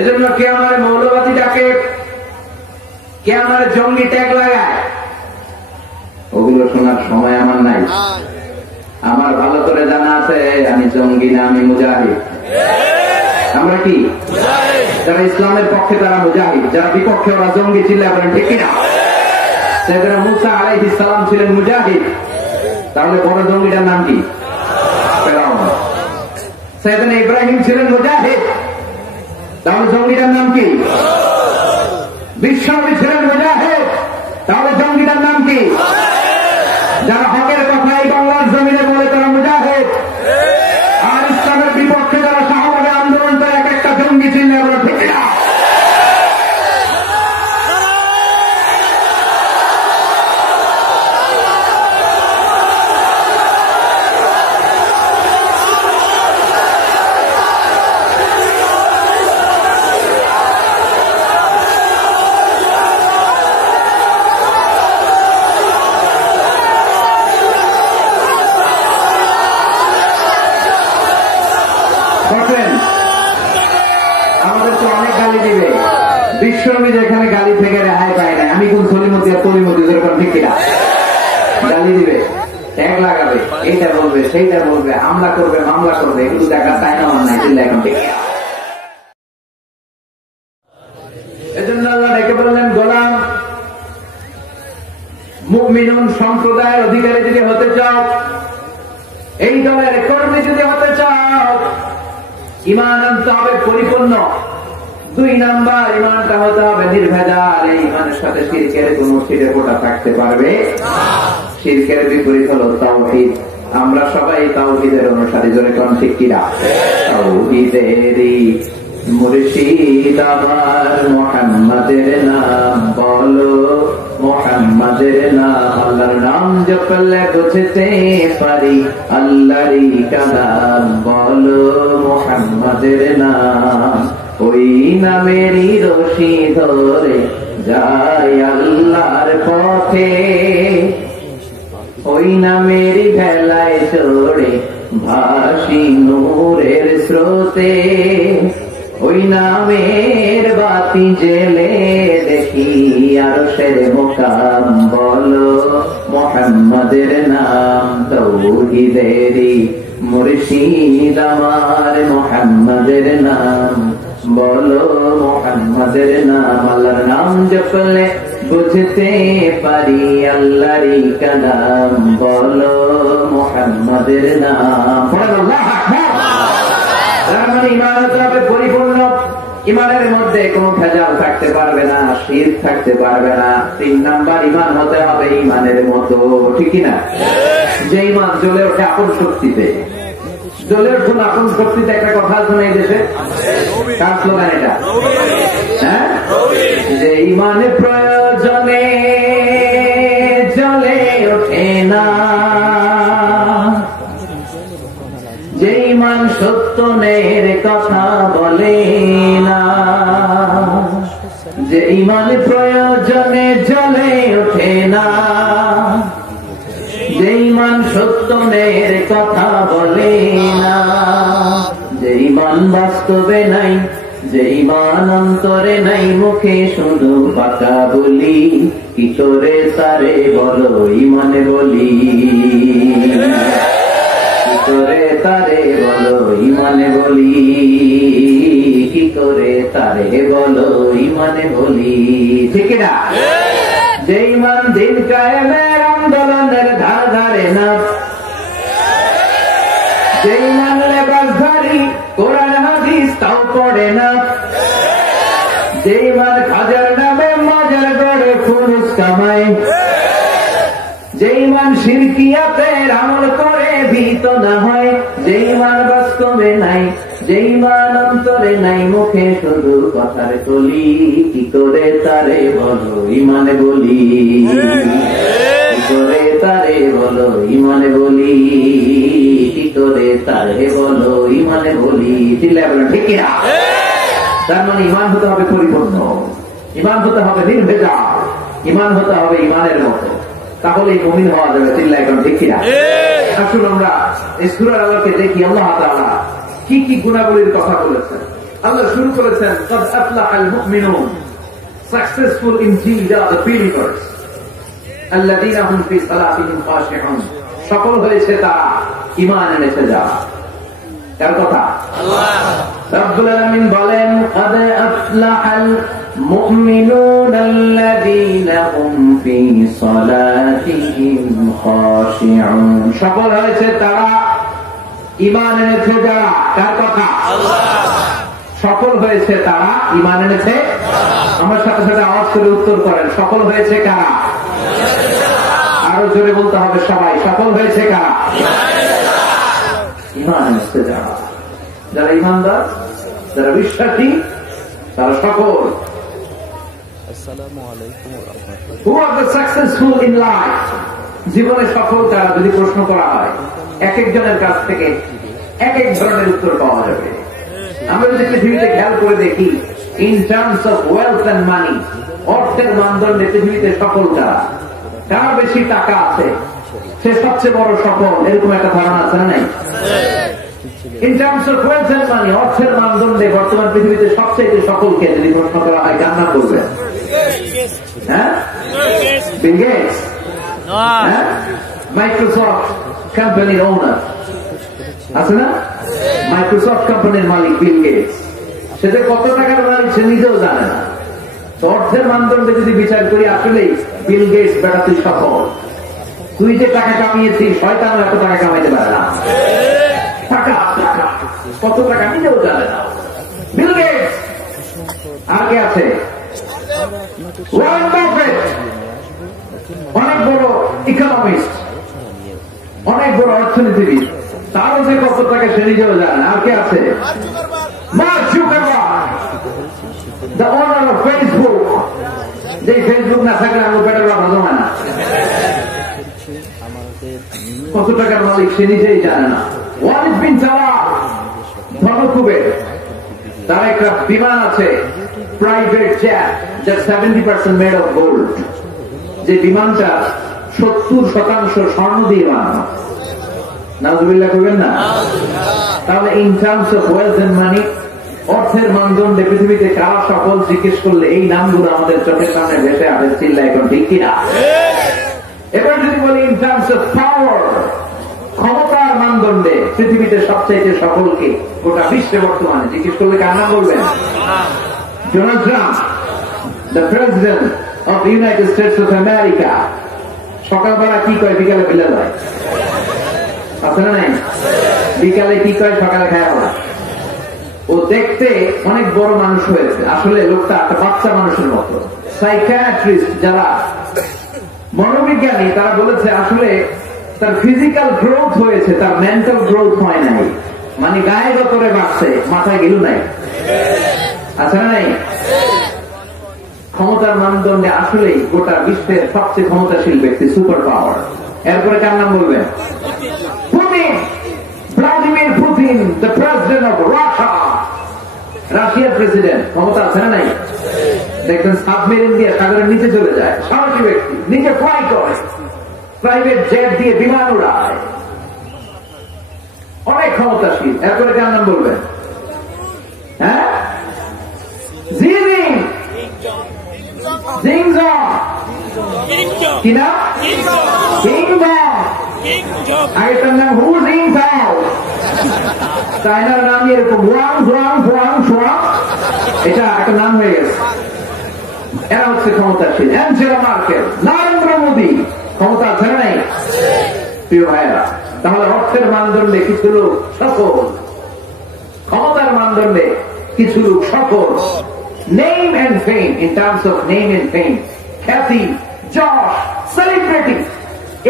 এজন্য কে আমার মৌলবাদী ডাকে, কে আমার জঙ্গি ট্যাগ লাগায়, ওগুলো শোনার সময় আমার নাই। আমার ভালো করে জানা আছে আমি জঙ্গি না, আমি মুজাহিদ। আমরা কি যারা ইসলামের পক্ষে তারা মুজাহিদ, যারা বিপক্ষে ওরা জঙ্গি চিল্লা বলেন ঠিক কিনা? সাইয়েদনা মুসা আলাইহিস সালাম ছিলেন মুজাহিদ, তাহলে বড় জঙ্গিটার নাম কি? ফেরাউন। সাইয়েদনা ইব্রাহিম ছিলেন মুজাহিদ, তাহলে জঙ্গিটার নাম কি? বিশ্বনবী ছিলেন মুজাহিদ, তাহলে জঙ্গিটার নাম কি? যারা হকের কথা এই বাংলার জমিনে বলে তারা মুজাহিদ, আর ইসলামের বিপক্ষে যারা শাহবাগে আন্দোলন করে এক একটা জঙ্গি চিহ্নে আমরা ঠিক না। বিশ্বনবী যেখানে গালি থেকে রেহাই পায় না, আমি কোন সলিমতি আর তলিমতি যেরকম ঠিক কিনা? গালি দিবে, ট্যাগ লাগাবে, এইটা বলবে সেইটা বলবে, হামলা করবে মামলা করবে, এগুলো দেখা চায় না নাই চিল্লা এখন ঠিক কিনা? এজন্য আল্লাহ ডেকে বললেন গোলাম, মুমিনুন সম্প্রদায়ের অধিকারী যদি হতে চাও, এই দলের কর্মী যদি হতে চাও, ঈমান আনতে হবে পরিপূর্ণ। 2 নাম্বার, ঈমানটা হতে হবে নির্ভেজাল। এই ঈমানের সাথে শিরকের কোন ছিটে ফোঁটা থাকতে পারবে না। শিরকের বিপরীত হলো তাওহীদ। আমরা সবাই তাওহীদের অনুসারী, জোরে কোন ঠিক কিনা? তাওহীদেরই মুর্শিদ আমার মুহাম্মাদের নাম বলো, মুহাম্মাদের নাম। আল্লাহর নাম জপলে বুঝতে পারি আল্লাহরই কালাম বলো, মুহাম্মাদের নাম। ওই নামেরই রশি ধরে যাই আল্লাহর পথে, ওই নামেরই ভেলায় চড়ে ভাসি নূরের স্রোতে, ওই নামের বাতি জেলে দেখি আরশের মুকাম বলো, মুহাম্মাদের নাম। তাওহীদেরই মুর্শিদ আমার মুহাম্মাদের নাম বলো, মুহাম্মাদের নাম। আল্লাহর নাম জপলে বুঝতে পারি আল্লাহরই কালাম বলো, মুহাম্মাদের নাম। আল্লাহু আকবার। তার মানে ঈমান হতে হবে পরিপূর্ণ। ঈমানের মধ্যে কোনো ভেজাল থাকতে পারবে না, শিরক থাকতে পারবে না। 3 নাম্বার, ঈমান হতে হবে ঈমানের মতো, ঠিক কিনা? যে ঈমান জ্বলে ওঠে আপন শক্তিতে, জ্বলে উঠুন আপন শক্তিতে। একটা কথা আছে এই দেশে, কার স্লোগান এটা? হ্যাঁ, যে ঈমানের প্রয়োজনে জ্বলে ওঠে না, যে ঈমান সত্য নের কথা বলে না, যে ঈমান প্রয়োজনে জ্বলে ওঠে না, যে ঈমান সত্য নের কথা বলে না, যে ঈমান বাস্তবে নাই, যে ঈমান অন্তরে নাই, মুখে শুধু কথা বলি, কি করে তারে বলো ঈমানে বলি, কি করে তারে বলো ঈমানে বলি, কি করে তারে বলো ঈমানে বলি, ঠিক না? যে ঈমান দিন কায়েমের আন্দোলনের ধার ধারে না, যে ঈমান লেবাসধারী কোরআন হাদিস তাও পড়ে না, যে ঈমান খাজার নামে মজার গড়ে ফুরুস কামায়, যে ঈমান শিরকিয়াতের আমল করে ভীত না হয়, যে ঈমান বাস্তবে নাই, যে ঈমান অন্তরে নাই, মুখে শুধু কথার কলি, কি করে তারে বলো ঈমানে বলি, কি করে তারে বলো ঈমানে বলি, কি করে তারে বলো ঈমানে বলি, চিল্লা বলেন ঠিক কিনা? তার মানে ঈমান হতে হবে পরিপূর্ণ, ঈমান হতে হবে নির্ভেজাল, ঈমান হতে হবে ঈমানের মতো, তাহলেই মুমিন হওয়া যাবে। চিল্লা এখন ঠিক কিনা? আসুন আমরা এই সূরার আলোকে দেখি আল্লাহ তাআলা কি কি গুণাবলীর কথা বলেছেন। আল্লাহ শুরু করেছেন قد أفلح المؤمنون successful indeed are the believers الذين هم في صلاتهم خاشعون সফল হয়েছে তারা ঈমান এনেছে যারা কার কথা আল্লাহ রাব্বুল আলামিন বলেন قد أفلح المؤمنون الذين هم في صلاتهم خاشعون সফল হয়েছে তারা ঈমান এনেছে যারা কার কথা আল্লাহ সফল হয়েছে তারা ঈমান এনেছে আমার সাথে সাথে আওয়াজ করে উত্তর করেন সফল হয়েছে কারা আরো জোরে বলতে হবে সবাই সফল হয়েছে কারা ঈমান এনেছে যারা যারা ঈমানদার যারা বিশ্বাসী তারা সফল Who are the successful in life? জীবনে সফল তারা যদি প্রশ্ন করা হয় এক একজনের কাছ থেকে এক এক ধরনের উত্তর পাওয়া যাবে আমরা যদি পৃথিবীতে খেয়াল করে দেখি in terms of wealth and money অর্থের মানদণ্ডে পৃথিবীতে সফল কারা কার বেশি টাকা আছে সে সবচেয়ে বড় সফল এরকম একটা ধারণা আছে না নাই in terms of wealth and money অর্থের মানদণ্ডে বর্তমান পৃথিবীতে সবচেয়ে সফলকে যদি প্রশ্ন করা হয় কার নাম বলবে হ্যাঁ বিল গেটস হ্যাঁ মাইক্রোসফট কোম্পানির ওনার আছে না মাইক্রোসফট কোম্পানির মালিক বিল গেটস সেটা কত টাকার মালিক সে নিজেও জানে না অর্থের মানদণ্ডে যদি বিচার করি আসলেই বিল গেটস বেটা তুই সফল তুই যে টাকা কামিয়েছিস শয়তানও এত টাকা কামাইতে পারে না টাকা কত টাকা নিজেও জানে না বিল গেটস আর কে আছে ওয়ারেন বাফেট অনেক বড় ইকোনমিস্ট অনেক বড় অর্থনীতিবিদ তারও যে কত টাকা সে নিজেও জানে আর কে আছে mark Zuckerberg the owner of Facebook যে ফেসবুক না থাকলে আমার পেটের ভাত হজম হয় না কত টাকার মালিক সে নিজেই জানে না ওয়ালিদ বিন সালাহ ধনকুবের তার একটা বিমান আছে প্রাইভেট জেট যার 70% মেড অফ গোল্ড যে বিমানটা 70% স্বর্ণ দিয়ে বানানো নাউজুবিল্লাহ করবেন না তাহলে in terms of wealth and money অর্থের মানদণ্ডে পৃথিবীতে কারা সফল জিজ্ঞেস করলে এই নামগুলো আমাদের চোখের সামনে ভেসে আসে চিল্লা এখন ঠিক কিনা এবার যদি বলি ইন টার্মস অফ পাওয়ার ক্ষমতার মানদণ্ডে পৃথিবীতে সবচাইতে সফলকে গোটা বিশ্বে বর্তমানে জিজ্ঞেস করলে কার নাম বলবেন Donald Trump the president of United states of America সকালবেলা কি কয় বিকালে বিলে যায় আছে না নাই বিকালে কি কয় সকালে খায় বলা ও দেখতে অনেক বড় মানুষ হয়েছে আসলে লোকটা একটা বাচ্চা মানুষের মতো সাইকিয়াট্রিস্ট যারা মনোবিজ্ঞানী তারা বলেছে আসলে তার ফিজিক্যাল গ্রোথ হয়েছে তার মেন্টাল গ্রোথ হয় নাই মানে গায়ে গতরে বাড়ছে মাথায় গেল নাই আছে না নাই ক্ষমতার মানদণ্ডে আসলেই গোটা বিশ্বের সবচেয়ে ক্ষমতাশীল ব্যক্তি সুপার পাওয়ার এরপরে কার নাম বলবেন Putin Vladimir Putin the president of Russia রাশিয়ার প্রেসিডেন্ট ক্ষমতা আছে না নাই দেখবেন সাবমেরিন দিয়ে সাগরের নিচে চলে যায় সাহসী ব্যক্তি নিচে ফ্লাই করে প্রাইভেট জেট দিয়ে বিমান উড়ায় অনেক ক্ষমতাশীল এরপরে কার নাম বলবেন হ্যাঁ জিমিং কি না আগেরটার নাম হু জিং তাও চায়নার নাম এরকম ওয়াং জোয়াং ফোয়াং সোয়াং এটা একটা নাম হয়ে গেছে এরা হচ্ছে ক্ষমতাশীল অ্যাঞ্জেলা মার্কেল নরেন্দ্র মোদী ক্ষমতা আছে না নাই প্রিয় ভাইয়েরা তাহলে অর্থের মানদণ্ডে কিছু লোক সফল ক্ষমতার মানদণ্ডে কিছু লোক সফল name and fame in terms of name and fame খ্যাতি যশ সেলিব্রিটি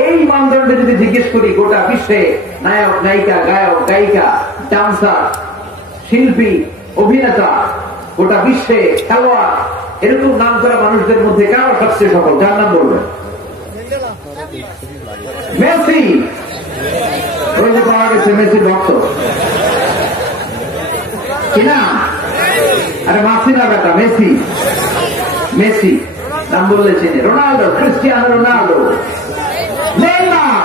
এই মানদণ্ডে যদি জিজ্ঞেস করি গোটা বিশ্বে নায়ক নায়িকা গায়ক গায়িকা ডান্সার শিল্পী অভিনেতা গোটা বিশ্বে খেলোয়াড় এরকম নাম করা মানুষদের মধ্যে কারো সবচেয়ে সফল যার নাম বলবেন মেসি ওই যে পাওয়া গেছে মেসি ভক্ত কিনা আরে মাসি না বেটা মেসি মেসি নাম বললে চিনি Ronaldo Cristiano Ronaldo Neymar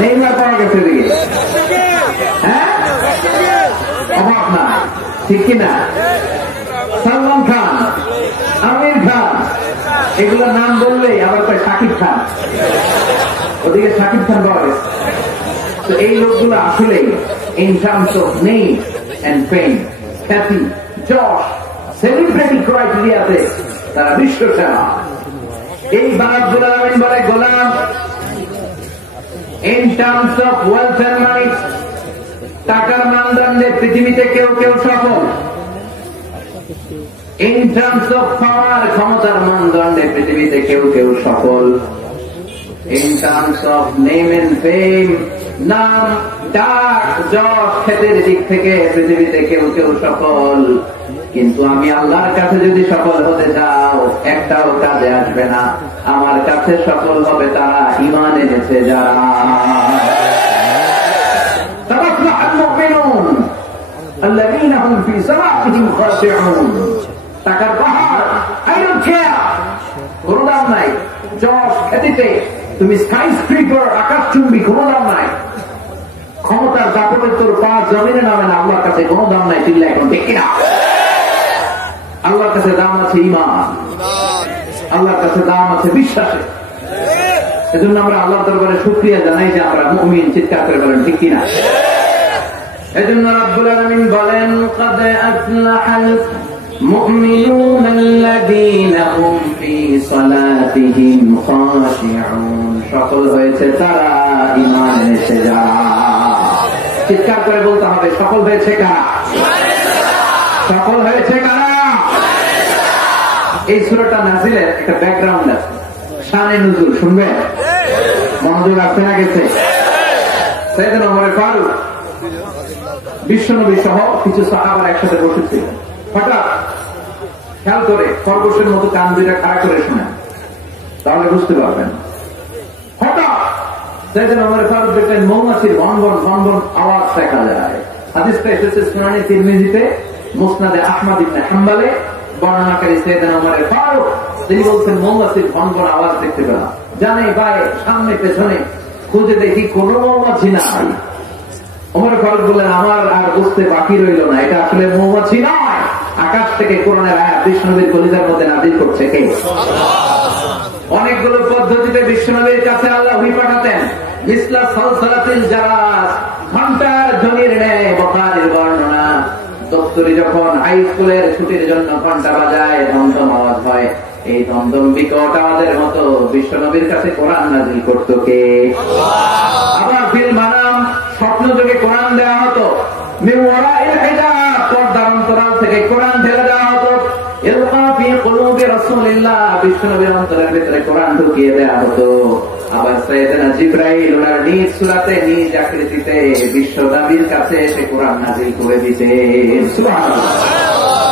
Neymar পাওয়া গেছে দিকে হ্যাঁ অভাব না ঠিক কিনা? সালমান খান, আমির খান, এগুলোর নাম বললেই আবার কয় শাকিব খান, ওদিকে শাকিব খান বলে। তো এই লোকগুলো আসলে in terms of name and fame, খ্যাতি, যশ, সেলিব্রিটি ক্রাইটেরিয়াতে তারা বিশ্ব সেরা। এই বারাবুল আলামিন বলে গোলাম, in terms of wealth and money, টাকার মানদণ্ডে পৃথিবীতে কেউ কেউ সফল। ইন টার্মস অফ পাওয়ার, ক্ষমতার মানদণ্ডে পৃথিবীতে কেউ কেউ সফল। In terms of name and fame, নাম, ডাক, যশ, খ্যাতির দিক থেকে পৃথিবীতে কেউ কেউ সফল। কিন্তু আমি আল্লাহর কাছে যদি সফল হতে চাও, একটাও কাজে আসবে না। আমার কাছে সফল হবে তারা ঈমান এনেছে যারা। الذين هم في صلاتهم خاشعون। টাকার পাহাড়, I don't care, কোনো দাম নাই। যশ, খ্যাতিতে তুমি স্কাই স্ক্রিপার, আকাশচুম্বী, কোনো দাম নাই। ক্ষমতার দাপটে তোর পা জমিনে নামে না, আল্লাহর কাছে কোনো দাম নাই। চিল্লা এখন ঠিক কিনা? আল্লাহর কাছে দাম আছে ঈমান, আল্লাহর কাছে দাম আছে বিশ্বাসে। এজন্য আমরা আল্লাহর দরবারে শুকরিয়া জানাই যে আমরা মুমিন। চিৎকার করে বলেন ঠিক কিনা? এজন্য রাব্বুল আলামিন বলেন, قد أفلح المؤمنون الذين هم في صلاتهم خاشعون। সফল হয়েছে তারা ঈমান এনেছে যারা। চিৎকার করে বলতে হবে, সফল হয়েছে কারা? সফল হয়েছে কারা? এই সূরাটা নাজিলের একটা ব্যাকগ্রাউন্ড আছে, শানে নুজুল। শুনবেন? মনোযোগ আসতে না গেছে? সাইয়েদনা ওমর ফারুক বিশ্বনবী সহ কিছু সাহাবারা একসাথে বসেছিল। হঠাৎ খেয়াল করে খরগোশের মতো কান দুইটা খাড়া করে শোনেন, তাহলে বুঝতে পারবেন। হঠাৎ সাইয়েদনা ওমর ফারুক দেখলেন মৌমাছির ভনভন ভনভন আওয়াজ দেখা যায়। হাদিসটা এসেছে সুনানে তিরমিজিতে, মুসনাদে আহমদ ইবনে হাম্বলে। বর্ণনাকারী সাইয়েদনা ওমর ফারুক তিনি বলছেন, মৌমাছির ভনভন আওয়াজ দেখতে পেলাম, জানে বায়ে সামনে পেছনে খুঁজে দেখি কোন মৌমাছি নাই। ওমর ফারুক বললেন, আমার আর বুঝতে বাকি রইল না, এটা আসলে মৌমাছি নয়, আকাশ থেকে কোরআনের আয়াত বিশ্বনবীর কলিজার মধ্যে নাযিল করছে কে? অনেকগুলো পদ্ধতিতে বিশ্বনবীর কাছে আল্লাহ ওহী পাঠাতেন। মিসলা সালসালাতিল জারাস, ঘন্টার ধ্বনির ন্যায়। বুখারীর বর্ণনা, দপ্তরি যখন হাই স্কুলের ছুটির জন্য ঘন্টা বাজায়, দমদম আওয়াজ হয়। এই দমদম বিকট আমাদের মতো বিশ্বনবীর কাছে কোরআন নাযিল করত কে? আবার ফিল মানাম, স্বপ্ন যুগে কোরআন দেওয়া হতো। মিন ওয়ারাইল হিজাব, পর্দার অন্তরাল থেকে কোরআন ঢেলে দেওয়া হতো। ইলকা ফি কুলুবি রাসূলিল্লাহ, বিশ্বনবীর অন্তরের ভিতরে কোরআন ঢুকিয়ে দেওয়া হতো। আবার সাইয়েদনা জিবরাইল ওনার নিজ সূরাতে নিজ আকৃতিতে বিশ্বনবীর কাছে এসে কোরআন নাযিল করে দিতেন। সুবহানাল্লাহ।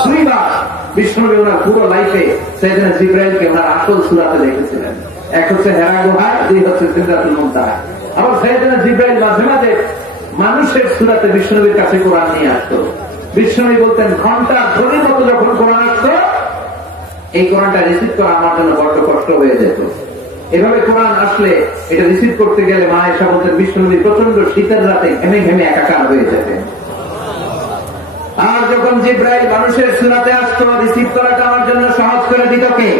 দুইবার বিশ্বনবী ওনার পুরো লাইফে সাইয়েদনা জিবরাইলকে ওনার আসল সূরাতে দেখেছিলেন। এক হচ্ছে হেরা গুহায়, দুই হচ্ছে সিদরাতুল মুনতাহা। আবার সাইয়েদনা জিবরাইল মাঝে মাঝে মানুষের সূরাতে বিশ্বনবীর কাছে কোরআন নিয়ে আসতো। বিশ্বনবী বলতেন, ঘন্টা ধ্বনির মতো যখন কোরআন আসতো, এই কোরআনটা রিসিভ করা আমার জন্য বড্ড কষ্ট হয়ে যেত। এভাবে কোরআন আসলে এটা রিসিভ করতে গেলে মা আয়েশা বলতেন, বিশ্বনবী প্রচন্ড শীতের রাতে ঘেমে ঘেমে একাকার হয়ে যেতেন। আর যখন জিবরাইল মানুষের সূরাতে আসতো, রিসিভ করাটা আমার জন্য সহজ করে দিত কে?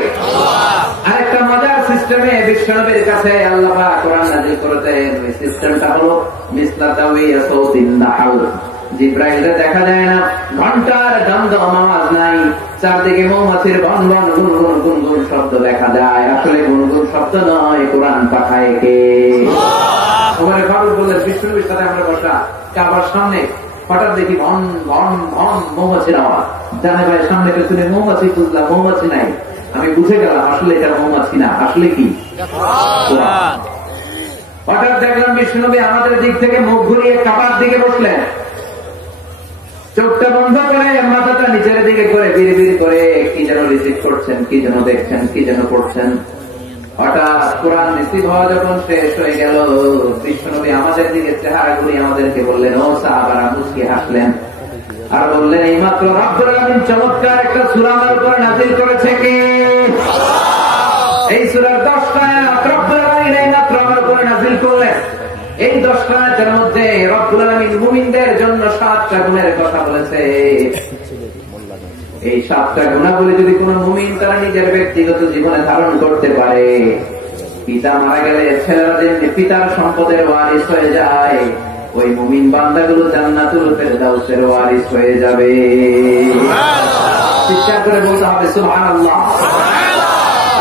আরেকটা মজার সিস্টেমে বিশ্বনবীর কাছে আল্লাহ পাক কোরআন নাযিল করতেন। ওই সিস্টেমটা হলো মিসলা তাওয়িয়া সাউতিন নাহল। জিবরাইলকে দেখা যায় না, ঘন্টার দমদম আওয়াজ নাই, চারদিকে মৌমাছির ভনভন গুনগুন গুনগুন শব্দ দেখা যায়। আসলে গুনগুন শব্দ নয়, কোরআন পাঠায় কে? ওমর ফারুক বললেন, বিশ্বনবীর সাথে আমরা বসা, কাবার সামনে হঠাৎ দেখি ভন ভন ভন মৌমাছির আওয়াজ। জানে ভাই সামনে পেছনে মৌমাছি খুঁজলাম, মৌমাছি নাই। আমি বুঝে গেলাম আসলে এটা মৌমাছি না, আসলে কি? হঠাৎ দেখলাম বিশ্বনবী আমাদের দিক থেকে মুখ ঘুরিয়ে কাবার দিকে বসলেন, চোখটা বন্ধ করে মাথাটা নিচের দিকে করে বিড়ি বিড়ি করে কি যেন রিসিভ করছেন, কি যেন দেখছেন, কি যেন করছেন। হঠাৎ কোরআন রিসিভ হওয়া যখন শেষ হয়ে গেল, বিশ্বনবী আমাদের দিকে চেহারা ঘুরিয়ে আমাদেরকে বললেন, ও সাহাবারা, মুচকি হাসলেন আর বললেন, এইমাত্র রব্বুল আলামিন চমৎকার একটা সূরা আমার উপর নাযিল করেছে কে? এই সূরার 10টা আয়াত রব্বুল আলামিন এইমাত্র আমার উপর নাযিল করলেন। এই 10টা আয়াতের মধ্যে রব্বুল আলামিন মুমিনদের জন্য 7টা গুণের কথা বলেছে। এই 7টা গুণাবলী যদি কোন মুমিন তারা নিজের ব্যক্তিগত জীবনে ধারণ করতে পারে, পিতা মারা গেলে ছেলেরা যেমনি পিতার সম্পদের ওয়ারিস হয়ে যায়, ওই মুমিন বান্দাগুলো জান্নাতুল ফেরদাউসের ওয়ারিস হয়ে যাবে। চিৎকার করে বলতে হবে সুবহানাল্লাহ।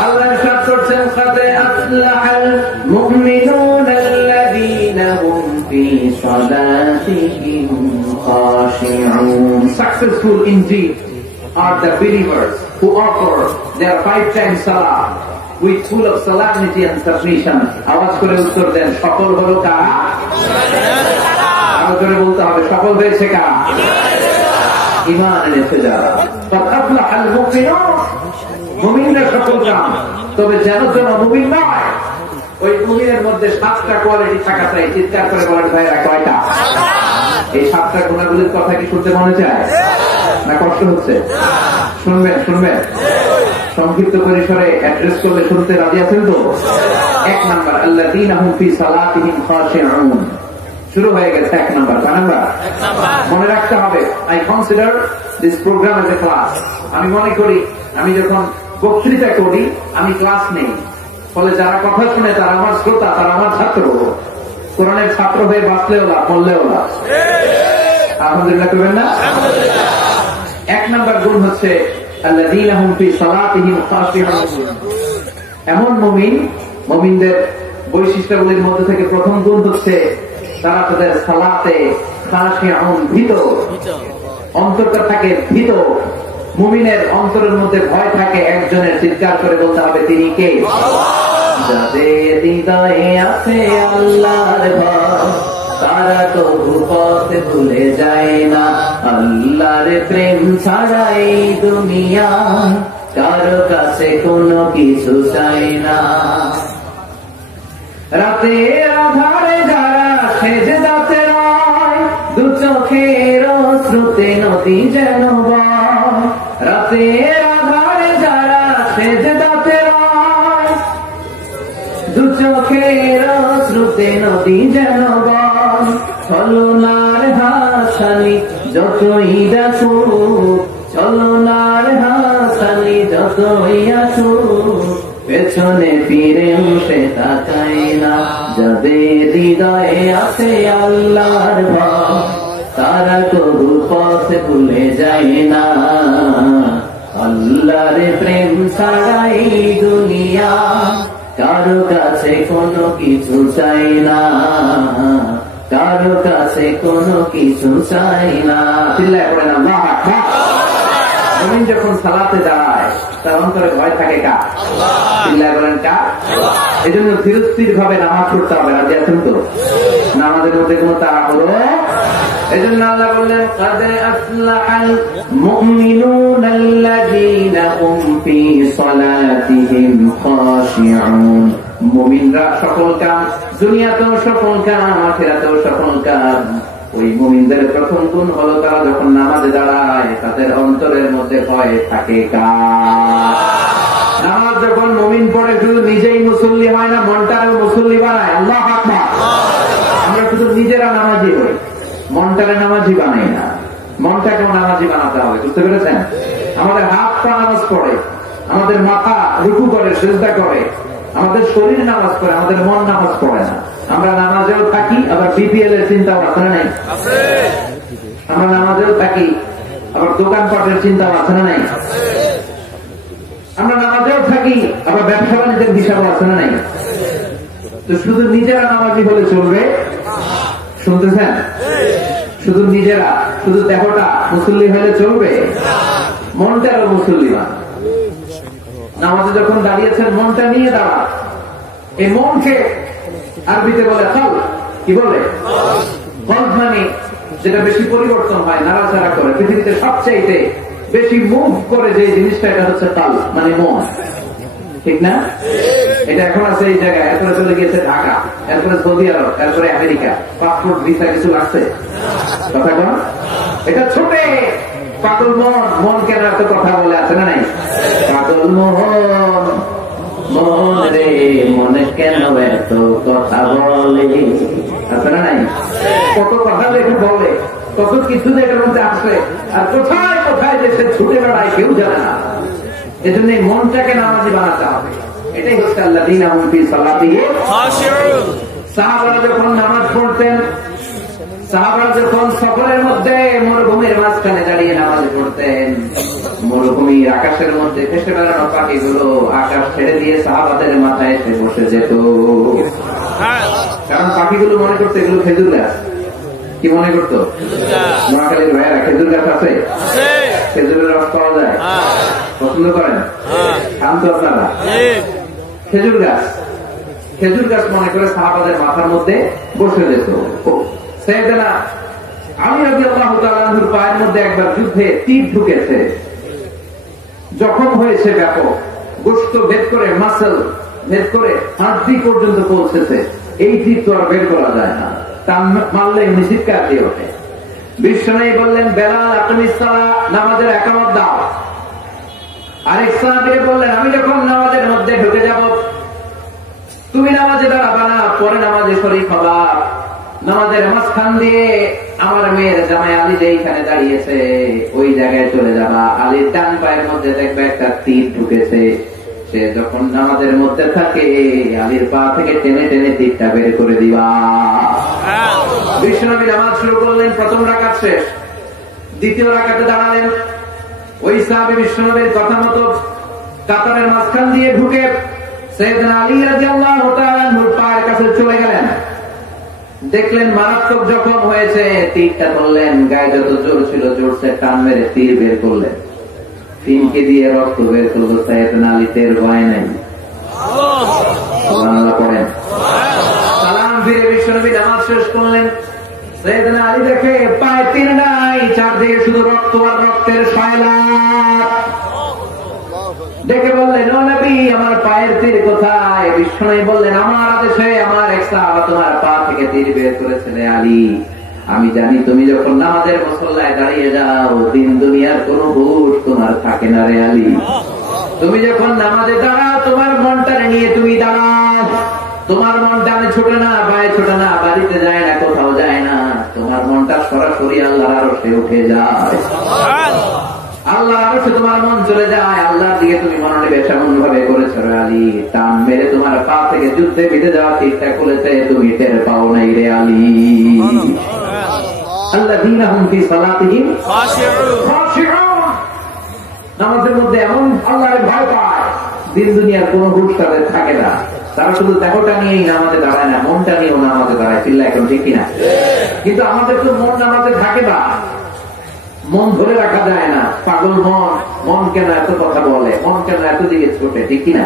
আল্লাহ ইরশাদ করছেন, قد أفلح المؤمنون الذين هم في صلاتهم خاشعون. Successful indeed are the believers who offer their 5 times salah with full of solemnity and submission. আওয়াজ করে উত্তর দেন, সফল হলো কারা? আওয়াজ করে বলতে হবে, সফল হয়েছে কারা? ঈমান এনেছে যারা। قد أفلح المؤمنون, মুমিনরা সফল কাম। তবে যেন মুমিন নয়, ওই মুমিনের মধ্যে 7টা কোয়ালিটি থাকা চাই। চিৎকার করে বলেন ভাইরা, কয়টা? এই 7টা গুণাগুলির কথা কি শুনতে মনে চায় না কষ্ট হচ্ছে? শুনবেন শুনবেন, সংক্ষিপ্ত পরিসরে অ্যাড্রেস করলে শুনতে রাজি আছেন তো? 1 নাম্বার, আল্লাযীনা হুম ফি সালাতিহিম খাশিউন। শুরু হয়ে গেছে 1 নাম্বার। মনে রাখতে হবে, I consider this program as a class. আমি মনে করি আমি যখন বক্তৃতা করি আমি ক্লাস নেই, ফলে যারা কথা শুনে তারা আমার শ্রোতা, তারা আমার ছাত্র। কোরআনের ছাত্র হয়ে বাঁচলেও লাভ, মরলেও লাভ। আলহামদুলিল্লাহ করবেন না? 1 নাম্বার গুণ হচ্ছে আল্লাযীনা হুম ফি সালাতিহিম খাশিউন। এমন মুমিন, মুমিনদের বৈশিষ্ট্যগুলির মধ্যে থেকে প্রথম গুণ হচ্ছে তারা তাদের সালাতে খাশিউন, ভীত। অন্তরটা থাকে ভীত। মুমিনের অন্তরের মধ্যে ভয় থাকে একজনের। চিৎকার করে বলতে হবে, তিনি কে? যাদের হৃদয়ে আছে আল্লাহর ভয়, তারা তো পথে ভুলে যায় না। আল্লাহর প্রেম ছাড়া এই দুনিয়া কারো কাছে কোনো কিছু চাই না। রাতের আধারে যারা সেজদাতে রয়, দু চোখের শ্রুতে নদী যেন বয়। রাতের আধারে যারা সেজদাতে রয়, দু চোখের শ্রুতে নদী যেন বয়। ছলনার হাসানি যতই আসুক, ছলনার হাসানি যতই আসুক, পেছনে ফিরে সে তাকায় না। যাদের হৃদয়ে আছে আল্লাহর ভয়, তারা কবু পথে ভুলে যায় না। আল্লাহর প্রেম ছাড়া এই দুনিয়া কারো কাছে কোনো কিছু চাই না, কারো কাছে কোনো কিছু চাই না। চিল্লায় পড়ে না আল্লাহু আকবার। মুমিন যখন সালাতে দাঁড়ায় তার অন্তরে ভয় থাকে কার? চিল্লায় বলেন কার? এই জন্য ধীরস্থির ভাবে নামাজ পড়তে হবে। রাজি আছেন তো? নামাজের মধ্যে কোনো তাড়াহুড়ো। এই জন্য আল্লাহ বললেন, قد أفلح المؤمنون الذين هم في صلاتهم خاشعون। মুমিনরা সফল কাম, দুনিয়াতেও সফল কাম, আখিরাতেও সফল কাম। ওই মুমিনদের প্রথম গুণ হলো তারা যখন নামাজে দাঁড়ায় তাদের অন্তরের মধ্যে ভয় থাকে কার? নামাজ যখন মুমিন পড়ে শুধু নিজেই মুসল্লি হয় না, মনটারও মুসল্লি বানায়। আল্লাহু আকবার। আমরা শুধু নিজেরা নামাজি হই, মনটারে নামাজি বানাই না। মনটাকেও নামাজি বানাতে হবে, বুঝতে পেরেছেন? আমাদের হাত পা নামাজ পড়ে, আমাদের মাথা রুকু করে, সিজদা করে, আমাদের শরীর নামাজ পড়ে, আমাদের মন নামাজ পড়ে না। আমরা নামাজেও থাকি, আবার বিপিএল এর চিন্তাও আছে না নাই? আমরা নামাজেও থাকি, আবার দোকানপাটের চিন্তাও আছে না নাই? আমরা নামাজেও থাকি, আবার ব্যবসা বাণিজ্যের হিসাবও আছে না নাই? তো শুধু নিজেরা নামাজি হলে চলবে? শুনতেছেন? শুধু নিজেরা, শুধু দেহটা মুসল্লি হলে চলবে? মনটারও মুসল্লি না। নামাজে যখন দাঁড়িয়েছেন মনটা নিয়ে দাঁড়া। এই মনকে আরবিতে বলে কল। কি বলে? কল মানে যেটা বেশি পরিবর্তন হয়, নাড়াচাড়া করে, পৃথিবীতে সবচাইতে বেশি মুভ করে যে জিনিসটা, এটা হচ্ছে কাল মানে মন। ঠিক না? এটা এখন আছে এই জায়গায়, এরপরে চলে গিয়েছে ঢাকা, এরপরে সৌদি আরব, এরপরে আমেরিকা। পাসপোর্ট ভিসা কিছু লাগছে? কথা কন। এটা ছোটে পাগল মন। মন কেন এত কথা বলে আছে না নাই? পাগল মন, মন রে মন কেন এত কথা বলে আছে না নাই? কত কথা লেখে বলে, কত কিছু এটার মধ্যে আসে, আর কোথায় কোথায় যে সে ছুটে বেড়ায় কেউ জানে না। এজন্য এই মনটাকে নামাজি বানাতে হবে। এটাই হচ্ছে আল্লাযীনা হুম ফি সালাতিহিম খাশিউন। সাহাবারা যখন নামাজ পড়তেন, সাহাবারা যখন সফরের মধ্যে মরুভূমির মাঝখানে দাঁড়িয়ে নামাজ পড়তেন, মরুভূমির আকাশের মধ্যে ভেসে বেড়ানো পাখিগুলো আকাশ ছেড়ে দিয়ে সাহাবাদের মাথায় এসে বসে যেত। কারণ পাখিগুলো মনে করতো এগুলো খেজুর গাছ। কি মনে করতো? নোয়াখালীর ভাইয়েরা খেজুর গাছ আছে, খেজুরের রস পাওয়া যায়, পছন্দ করেন? খান তো আপনারা? খেজুর গাছ, খেজুর গাছ মনে করে সাহাবাদের মাথার মধ্যে বসে যেত। সাইয়েদনা আলী রাদিয়াল্লাহু তাআলা আনহুর পায়ের মধ্যে একবার যুদ্ধে তীর ঢুকেছে, জখম হয়েছে ব্যাপক, গোশত ভেদ করে, মাসল ভেদ করে হাড্ডি পর্যন্ত পৌঁছেছে। এই তীর তো আর বের করা যায় না, তা মারলে উনি চিৎকার দিয়ে ওঠে। বিশ্বনবী বললেন, বেলাল আকিমিস সালাহ, নামাজের ইকামত দাও। আরেক সাহাবী বললেন, আমি যখন নামাজের মধ্যে ঢুকে যাব, তুমি নামাজে দাঁড়াবা না, পরে নামাজে শরীক হবা। নামাজের মাঝখান দিয়ে আমার মেয়ের জামাই আলী যেখানে দাঁড়িয়েছে ওই জায়গায় চলে যাবা। আলীর ডান পায়ের মধ্যে দেখবে একটা তীর ঢুকেছে। সে যখন নামাজের মধ্যে থাকে আলীর পা থেকে টেনে টেনে তীরটা বের করে দিবা। বিশ্বনবী নামাজ শুরু করলেন, প্রথম রাকাত শেষ, দ্বিতীয় রাকাতে দাঁড়ালেন। ওই সাহাবী বিশ্বনবীর কথা মতো কাতারের মাঝখান দিয়ে ঢুকে সাইয়েদনা আলী রাদিয়াল্লাহু তাআলা আনহুর পায়ের কাছে চলে গেলেন। দেখলেন মারাত্মক জখম হয়েছে, তীরটা ধরলেন, গায়ে যত জোর ছিল জোরসে টান মেরে তীর বের করলেন। ফিনকে দিয়ে রক্ত বের করলো। সাইয়েদনা আলী টের ভয় নাই। সুবহানাল্লাহ পড়েন। সালাম ফিরে বিশ্বনবী নামাজ শেষ করলেন। সাইয়েদনা আলী দেখে পায়ে তীর নাই, চারদিকে শুধু রক্ত আর রক্তের সয়লাব। দেখে বললেন, ও নবী, আমার পায়ের তীর কোথায়? বিশ্বনবী বললেন, আমার আদেশে আমার এক সাহাবা তোমার পা থেকে তীর বের করেছেন আলী। আমি জানি তুমি যখন নামাজের মুসল্লায় দাঁড়িয়ে যাও দিন দুনিয়ার কোন হুঁশ তোমার থাকে না রে আলী। তুমি যখন নামাজে দাঁড়াও তোমার মনটারে নিয়ে তুমি দাঁড়াও। তোমার মন ডানে ছোটে না, বায়ে ছোটে না, বাড়িতে যায় না, কোথাও যায় না। তোমার মনটা সরাসরি আল্লাহর আরশে উঠে যায়। আল্লাহর আরশে তোমার মন চলে যায়। আল্লাহর দিকে তুমি মনোনিবেশ এমন ভাবে করেছো রে আলী, টান মেরে তোমার পা থেকে যুদ্ধে বিঁধে যাওয়া তীরটা খুলেছে, তুমি টের পাও নাই রে আলী। আল্লাযীনা হুম ফি সালাতিহিম খাশিউন। নামাজের মধ্যে এমন আল্লাহর ভয় পায়, দিন দুনিয়ার কোন হুঁশ তাদের থাকে না। তারা শুধু দেহটা নিয়েই নামাজে দাঁড়ায় না, মনটা নিয়েও নামাজে দাঁড়ায়। চিল্লা এখন ঠিক কিনা? কিন্তু আমাদের তো মন নামাজে থাকে না, মন ধরে রাখা যায় না। পাগল মন, মন কেন এত কথা বলে, মন কেন এত দিকে ছোটে, ঠিক কিনা?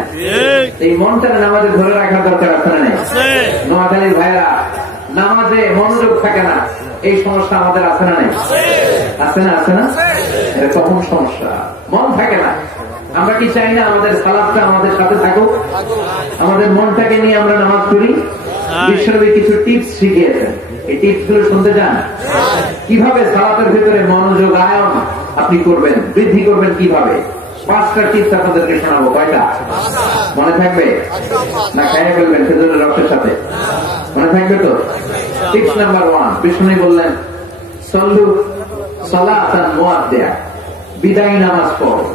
এই মনটা নামাজে ধরে রাখার দরকার আছে না? নোয়াখালীর ভাইরা নামাজে মনোযোগ থাকে না, এই সমস্যা আমাদের আছে না? নাই আছে না? আছে না? এটা কখন সমস্যা? মন থাকে না। আমরা কি চাই না আমাদের সালাতটা আমাদের সাথে থাকুক? আমাদের মনটাকে নিয়ে আমরা নামাজ পড়ি। বিশ্বনবী কিছু টিপস শিখিয়েছেন, এই টিপস গুলো শুনতে চান? কিভাবে সালাতের ভিতরে মনোযোগ আয়ন আপনি করবেন, বৃদ্ধি করবেন কিভাবে? 5টা টিপস আপনাদেরকে শোনাবো। কয়টা মনে থাকবে? না খাইয়ে ফেলবেন খেজুরের রসের সাথে? মনে থাকবে তো? টিপস নাম্বার 1, বিষ্ণু বললেন, সল্লু সালাতান মুআদ্দিয়া, বিদায়ী নামাজ পড়ো,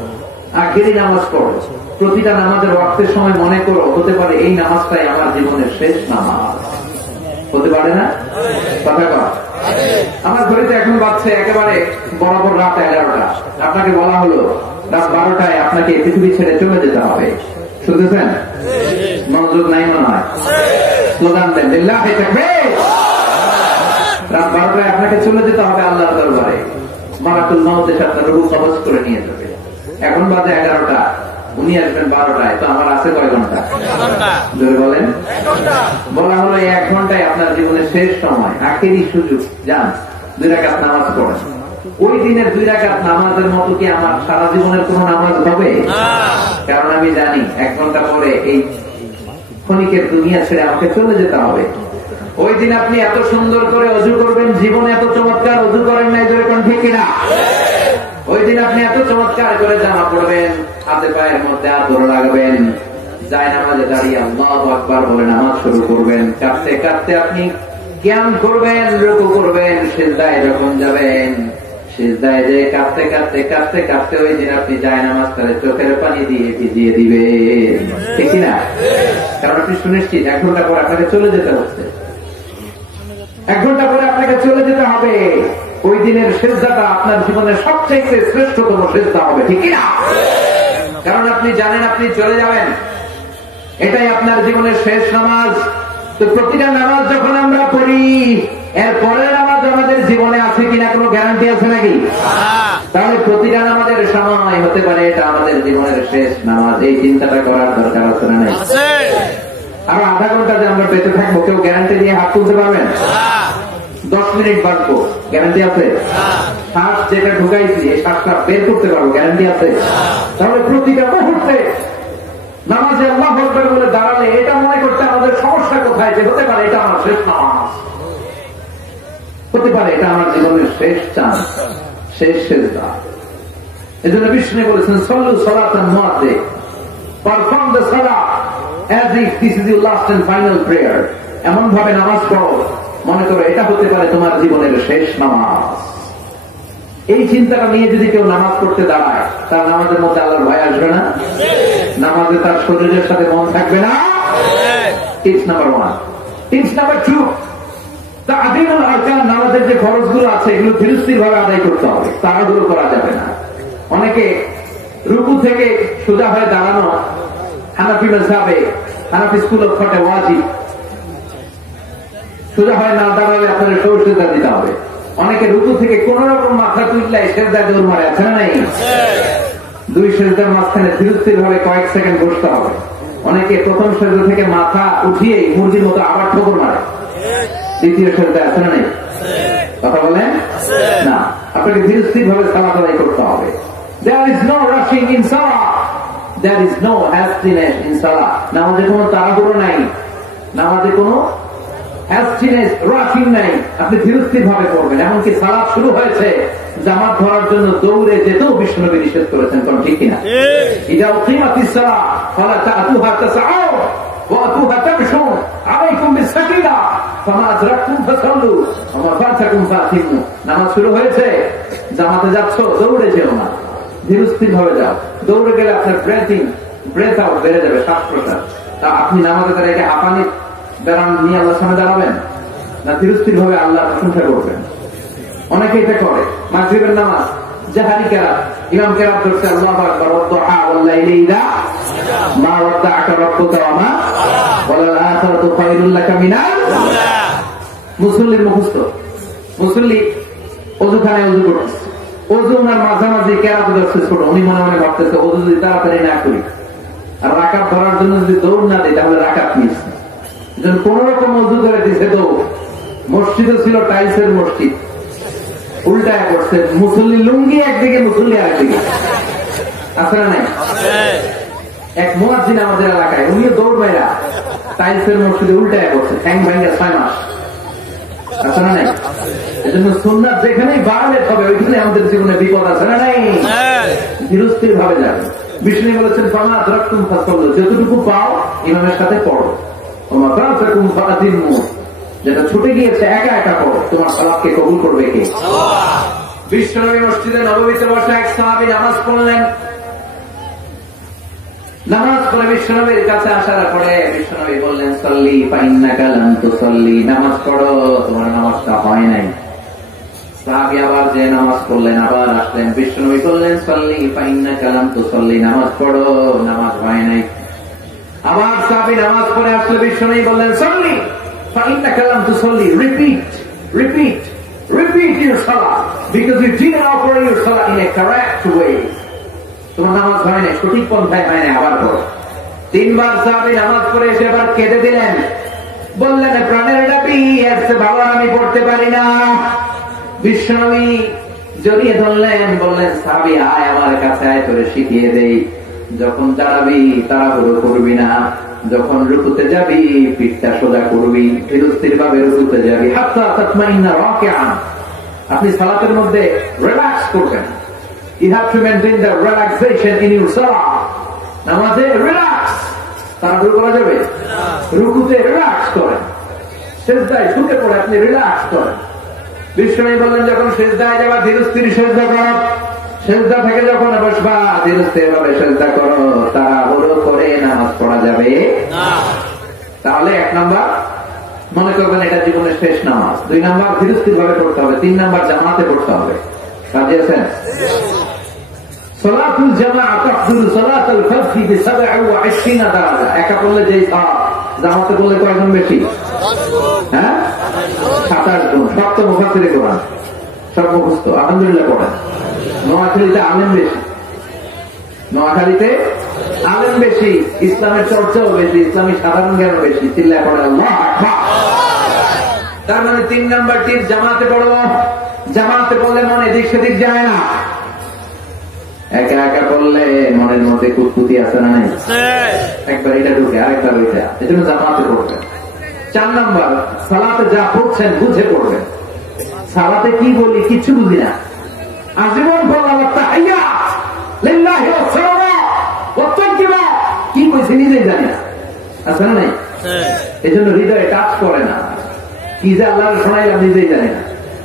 আখেরি নামাজ পড়ো। প্রতিটা নামাজের ওয়াক্তের সময় মনে করো, হতে পারে এই নামাজটাই আমার জীবনের শেষ নামাজ। হতে পারে না? কথা কর। আমার ঘড়িতে এখন বাজছে একেবারে বরাবর রাত 11টা। আপনাকে বলা হলো রাত 12টায় আপনাকে পৃথিবী ছেড়ে চলে যেতে হবে। শুনতেছেন? মনোযোগ নাই মনে হয়? স্লোগান দেন, লিল্লাহি তাকবীর। রাত 12টায় আপনাকে চলে যেতে হবে আল্লাহর দরবারে। মালাকুল মউত এসে আপনার রূহ কবজ করে নিয়ে যাবে। এখন বাজে 11টা, উনি আসবেন 12টায়। তো আমার আছে কয় ঘন্টা? জোরে বলেন। বলা হলো 1 ঘন্টায় আপনার জীবনের শেষ সময়, আখেরি সুযোগ। যান 2 রাকাত নামাজ পড়েন। ওই দিনের 2 রাকাত নামাজের মতো কি আমার সারা জীবনের কোন নামাজ হবে? কারণ আমি জানি 1 ঘন্টা পরে এই ক্ষণিকের দুনিয়া ছেড়ে আমাকে চলে যেতে হবে। ওই দিন আপনি এত সুন্দর করে অজু করবেন, জীবনে এত চমৎকার অজু করেন নাই, জোরে কোন ঠিক কিনা? ওই দিন আপনি এত চমৎকার করে জামা পড়বেন, হাতে পায়ের মধ্যে আতর লাগবেন, যায় নামাজে দাঁড়িয়ে আল্লাহু আকবার বলে নামাজ শুরু করবেন। কাঁদতে কাঁদতে আপনি জ্ঞান করবেন, রুকু করবেন, সিজদায় যখন যাবেন, সিজদায় যে কাঁপতে কাঁপতে কাঁপতে কাঁপতে ওই দিন আপনি জায়নামাজটারে চোখের পানি দিয়ে ভিজিয়ে দিবেন, ঠিক কিনা? কারণ আপনি সুনিশ্চিত 1 ঘন্টা পর আপনাকে চলে যেতে হচ্ছে, 1 ঘন্টা পরে আপনাকে চলে যেতে হবে। ওই দিনের সিজদাটা আপনার জীবনের সবচেয়ে শ্রেষ্ঠতম সিজদা হবে, ঠিক কিনা? কারণ আপনি জানেন আপনি চলে যাবেন, এটাই আপনার জীবনের শেষ নামাজ। তো প্রতিটা নামাজ যখন আমরা পড়ি, এর পরের নামাজ আমাদের জীবনে আছে কিনা কোনো গ্যারান্টি আছে নাকি? তাহলে প্রতিটা নামাজের সময় হতে পারে এটা আমাদের জীবনের শেষ নামাজ। এই চিন্তাটা করার দরকার আছে না নাই? আরো আধা ঘন্টা যে আমরা বেঁচে থাকবো, কেউ গ্যারান্টি দিয়ে হাত তুলতে পারবেন? 10 মিনিট বাঁচবো, গ্যারান্টি আছে? শ্বাস যেটা ঢুকাইছি এই শ্বাসটা বের করতে পারবো, গ্যারান্টি আছে? তাহলে প্রতিটা মুহূর্তে নামাজে আল্লাহু আকবার বলে দাঁড়ালে এটা মনে করতে আমাদের সমস্যা কোথায়, যে হতে পারে এটা আমার শেষ নামাজ, হতে পারে এটা আমার জীবনের শেষ চান্স, শেষ সিজদা। এজন্য বিষ্ণু বলেছেন সল্লু সালাতান মুআদ্দে, পারফর্ম দ্য সালাহ as if this is your last and final prayer। এমন ভাবে নামাজ পড়ো মনে করো এটা হতে পারে তোমার জীবনের শেষ নামাজ। এই চিন্তাটা নিয়ে যদি কেউ নামাজ পড়তে দাঁড়ায়, তার নামাজের মধ্যে আল্লাহর ভয় আসবে না? নামাজে তার শরীরের সাথে মন থাকবে না? Tips number 1। টিপস নাম্বার 2, তা'দীলুল আরকান, নামাজের যে ফরজগুলো আছে এগুলো ধীরস্থির ভাবে আদায় করতে হবে, তাড়াহুড়ো করা যাবে না। অনেকে রুকু থেকে সোজা হয়ে দাঁড়ানো হানাফি মাযহাবে, হানাফি স্কুল অফ থটে ওয়াজিব, সোজা হয়ে না দাঁড়ালে আপনাদের সিজদা দিতে হবে। অনেকে রুকু থেকে কোন রকম মাথা তুললে সিজদায় দৌড় মারে, আছে না নাই? 2 সিজদার মাঝখানে ধীরস্থির ভাবে কয়েক সেকেন্ড বসতে হবে। অনেকে প্রথম সিজদা থেকে মাথা উঠিয়ে মুরগির মতো আবার ঠোকর মারে, দ্বিতীয় সিজদায়, আছে না নাই? কথা বলেন না, আপনাকে ধীরস্থির ভাবে সালাত আদায় করতে হবে। There is no rushing in salah, there is no hastiness in salah। নামাজে কোনো তাড়াহুড়ো নাই, নামাজে কোনো হ্যাস্টিনেস, রাশিং নাই, আপনি ধীরস্থির ভাবে পড়বেন। এমনকি সালাত শুরু হয়েছে, জামাত ধরার জন্য দৌড়ে যেতেও বিশ্বনবী নিষেধ করেছেন, কোন ঠিক কিনা? ইযা উকিমাতিস সালাহ ফালা তা'তুহা তাসআউ ওয়া আতুহা তামশুন আলাইকুম বিস-সাকিনা ফামা আদরাকতুম ফাসাল্লু ওয়া মা ফাতাকুম ফাতিমু। নামাজ শুরু হয়েছে, জামাতে যাচ্ছ, দৌড়ে যেও না, ধীরস্থির ভাবে যাও। দৌড়ে গেলে আপনার ব্রেথ আউট বেড়ে যাবে, শ্বাস প্রশ্বাস। তা আপনি নামাজে দাঁড়িয়ে হাঁপানি বেড়ান নিয়ে আল্লাহর সামনে দাঁড়াবেন না, ধীরস্থির ভাবে আল্লাহর প্রশংসা করবেন। অনেকে এটা করে। মাগরিবের নামাজ জাহারি কেরাত, ইমাম কেরাত ধরছে আল্লাহু আকবার ওয়া-দুহা ওয়াল-লাইলি ইযা মা ওয়াদ্দা'আকা রাব্বুকা ওয়া মা ওয়াল আখিরাতু খায়রুল লাকা মিনাল দুনিয়া। মুসল্লির মুখস্থ, মুসল্লি ওযুখানায় ওযু করতেছে, ওযু ওনার মাঝামাঝি কেরাত ধরছে ছোট, উনি মনে মনে ভাবতেছে ওযু যদি তাড়াতাড়ি না করি আর রাকাত ধরার জন্য যদি দৌড় না দিই তাহলে রাকাত মিস। কোন রকম ওযু করে দিছে, তো মসজিদও ছিল টাইলসের মসজিদ, উল্টায় করছে, মুসল্লি লুঙ্গি একদিকে, মুসল্লি আরেকদিকে, আছে না নাই? এক মুয়াজ্জিন আমাদের এলাকায়, উনিও দৌড় বাইরা টাইলসের মসজিদে উল্টায় করছে, ঠ্যাং ভাঙ্গা 6 মাস, আছে না নাই? এজন্য সুন্নাত যেখানেই বাড়ালে হবে ওইখানে আমাদের জীবনে বিপদ, আছে না নাই? ধীরস্থির ভাবে যাবে। বিষ্ণু বলেছেন ফামা আদরাকতুম ফাসাল্লু, যতটুকু পাও ইমামের সাথে পড়ো, যেটা ছুটে গিয়েছে একা একা করো, তোমার সালাতকে কবুল করবে কে? বিশ্বনবী মসজিদে নববীতে বসে এক সাহাবী নামাজ পড়লেন। নামাজ পড়ে বিশ্বনবীর কাছে আসার পরে বিশ্বনবী বললেন সল্লি ফাইন্নাকা লাম তুসাল্লি, নামাজ পড়ো, তোমার নামাজটা হয় নাই। সাহাবী আবার যে নামাজ পড়লেন, আবার আসলেন, বিশ্বনবী বললেন সল্লি ফাইন্নাকা লাম তুসাল্লি, নামাজ পড়ো, নামাজ হয় নাই। আবার সাহাবী নামাজ পড়ে আসলে বিশ্বনবী বললেন সল্লি ফাইন্নাকা লাম তুসাল্লি, repeat your salah because you didn't offer your salah in a correct way। তোমার নামাজ হয় না, সঠিক পন্থায় হয় না, আবার পড়ো। 3 বার সাহাবী নামাজ পড়ে এসে আবার কেঁদে দিলেন, বললেন প্রাণের নবী, এর চেয়ে ভালো আমি পড়তে পারি না। বিশ্বনবী জড়িয়ে ধরলেন, বললেন সাহাবী আয় আমার কাছে আয়, তোরে শিখিয়ে দেই। যখন দাঁড়াবি তাড়াহুড়ো করবি না, যখন রুকুতে যাবি পিঠটা সোজা করবি, ধীরস্থির ভাবে রুকুতে যাবি, হাত্তা তাতমাইন্না রাকিআন। আপনি সালাতের মধ্যে রিল্যাক্স করবেন, you have to maintain the relaxation in your salah। নামাজে রিল্যাক্স, তাড়াহুড়ো করা যাবে? রুকুতে রিল্যাক্স করেন, সেজদায় ঢুকে পড়ে আপনি রিল্যাক্স করেন। বিষ্ণু বললেন যখন সেজদায় যাবা ধীরে স্থির সেজদা করো, সেজদা থেকে যখন বসবা ধীরে স্থির ভাবে সেজদা করো, তাড়াহুড়ো করে নামাজ পড়া যাবে না। তাহলে 1 নাম্বার মনে করবেন এটা জীবনের শেষ নামাজ। 2 নাম্বার ধীরে স্থির ভাবে পড়তে হবে। 3 নাম্বার জামাতে পড়তে হবে। রাজি আছেন? সালাতুল জামাআহ তাফদুল সালাতুল ফজর বি 27 দারাজা। একা পড়লে যেই সওয়াব, জামাতে পড়লে কয়গুণ বেশি? হ্যাঁ, 27 গুণ। সব তো মুফাসসিরে কোরআন, সব মুখস্থ। আলহামদুলিল্লাহ পড়েন। নোয়াখালীতে আলেম বেশি, নোয়াখালীতে আলেম বেশি, ইসলামের চর্চাও বেশি, ইসলামী সাধারণ জ্ঞানও বেশি। চিল্লায় পড়ে আল্লাহু আকবার। তার মানে 3 নাম্বারটি জামাতে পড়ো। জামাতে পড়লে মন এদিক সেদিক যায় না। একা একা পড়লে মনের মধ্যে কুতকুতি আছে না নাই? একবার এটা ঢুকে আরেকবার ওইটা, এজন্য জামাতে পড়বেন। 4 নাম্বার সালাতে যা পড়ছেন বুঝে পড়বেন। সালাতে কি বলি কিছু বুঝি না, আজীবন বললাম তাহিয়াত লিল্লাহি ওয়া সালাওয়াত ওয়া তাকবীর, কি কইছি নিজেই জানি না, আছে না নাই? এজন্য হৃদয়ে টাচ করে না, কি যে আল্লাহর শোনাইলাম নিজেই জানি না।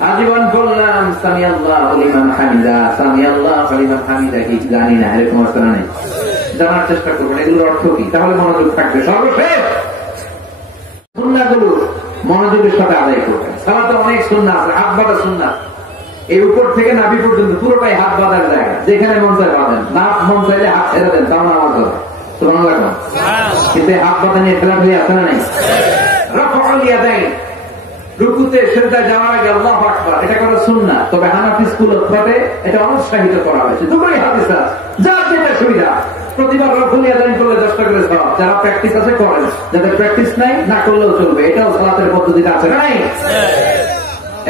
আজীবন বললাম সামি আল্লাহু লিমান হামিদা, সামি আল্লাহু লিমান হামিদা, কি জানি না, এরকম আছে না নাই? জানার চেষ্টা করবেন এগুলোর অর্থ কি, তাহলে মনোযোগ থাকবে। সর্বশেষ সুন্নাহগুলো মনোযোগের সাথে আদায় করবেন। সালাতে অনেক সুন্নাহ আছে, হাত বাঁধা সুন্নাহ। এই উপর থেকে নাভি পর্যন্ত পুরোটাই হাত বাঁধার জায়গা, যেখানে মন চায় বাঁধেন, না মন চাইলে হাত ছেড়ে দেন, তাও নামাজ হবে। সুবহানাল্লাহ। কিন্তু হাত বাঁধা নিয়ে খেলাধুলি আছে না নাই? রাফউল ইয়াদাইন, রুকুতে সেজদায় যাওয়ার আগে আল্লাহু আকবার, এটা করা সুন্নাহ। তবে হানাফি স্কুল অথবাতে এটা অনুৎসাহিত করা হয়েছে। দুটোই হাদিস আছে, যার যেটা সুবিধা। প্রতিবার রাফউল ইয়াদাইন করলে 10টা করে সওয়াব। যারা প্র্যাকটিস আছে করেন, যাদের প্র্যাকটিস নাই না করলেও চলবে। এটাও সালাতের পদ্ধতিতে আছে না নাই?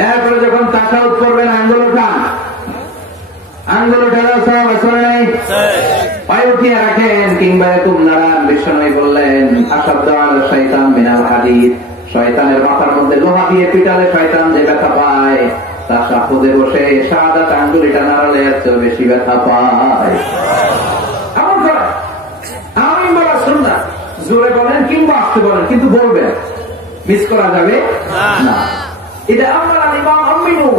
এরপরে যখন তাশাহুদ করবেন আঙ্গুল উঠান, আঙ্গুল উঠালেও সওয়াব আছে না নাই? পায়ে উঠিয়ে রাখেন কিংবা এরকম নাড়ান। বিশ্বনবী বললেন আসাদ্দু আলা শাইতান মিনাল হাদীদ, শয়তানের মাথার মধ্যে লোহা দিয়ে পিটালে শয়তান যে ব্যথা পায়, তাশাহুদে বসে শাহাদাত আঙ্গুলটা নাড়ালে এর চেয়ে বেশি ব্যথা পায়। আমল করেন, আমিন বলা সুন্নাহ। জোরে বলেন কিংবা আস্তে বলেন, কিন্তু বলবেন, মিস করা যাবে না। এটা আমার ইমাম আমিনু,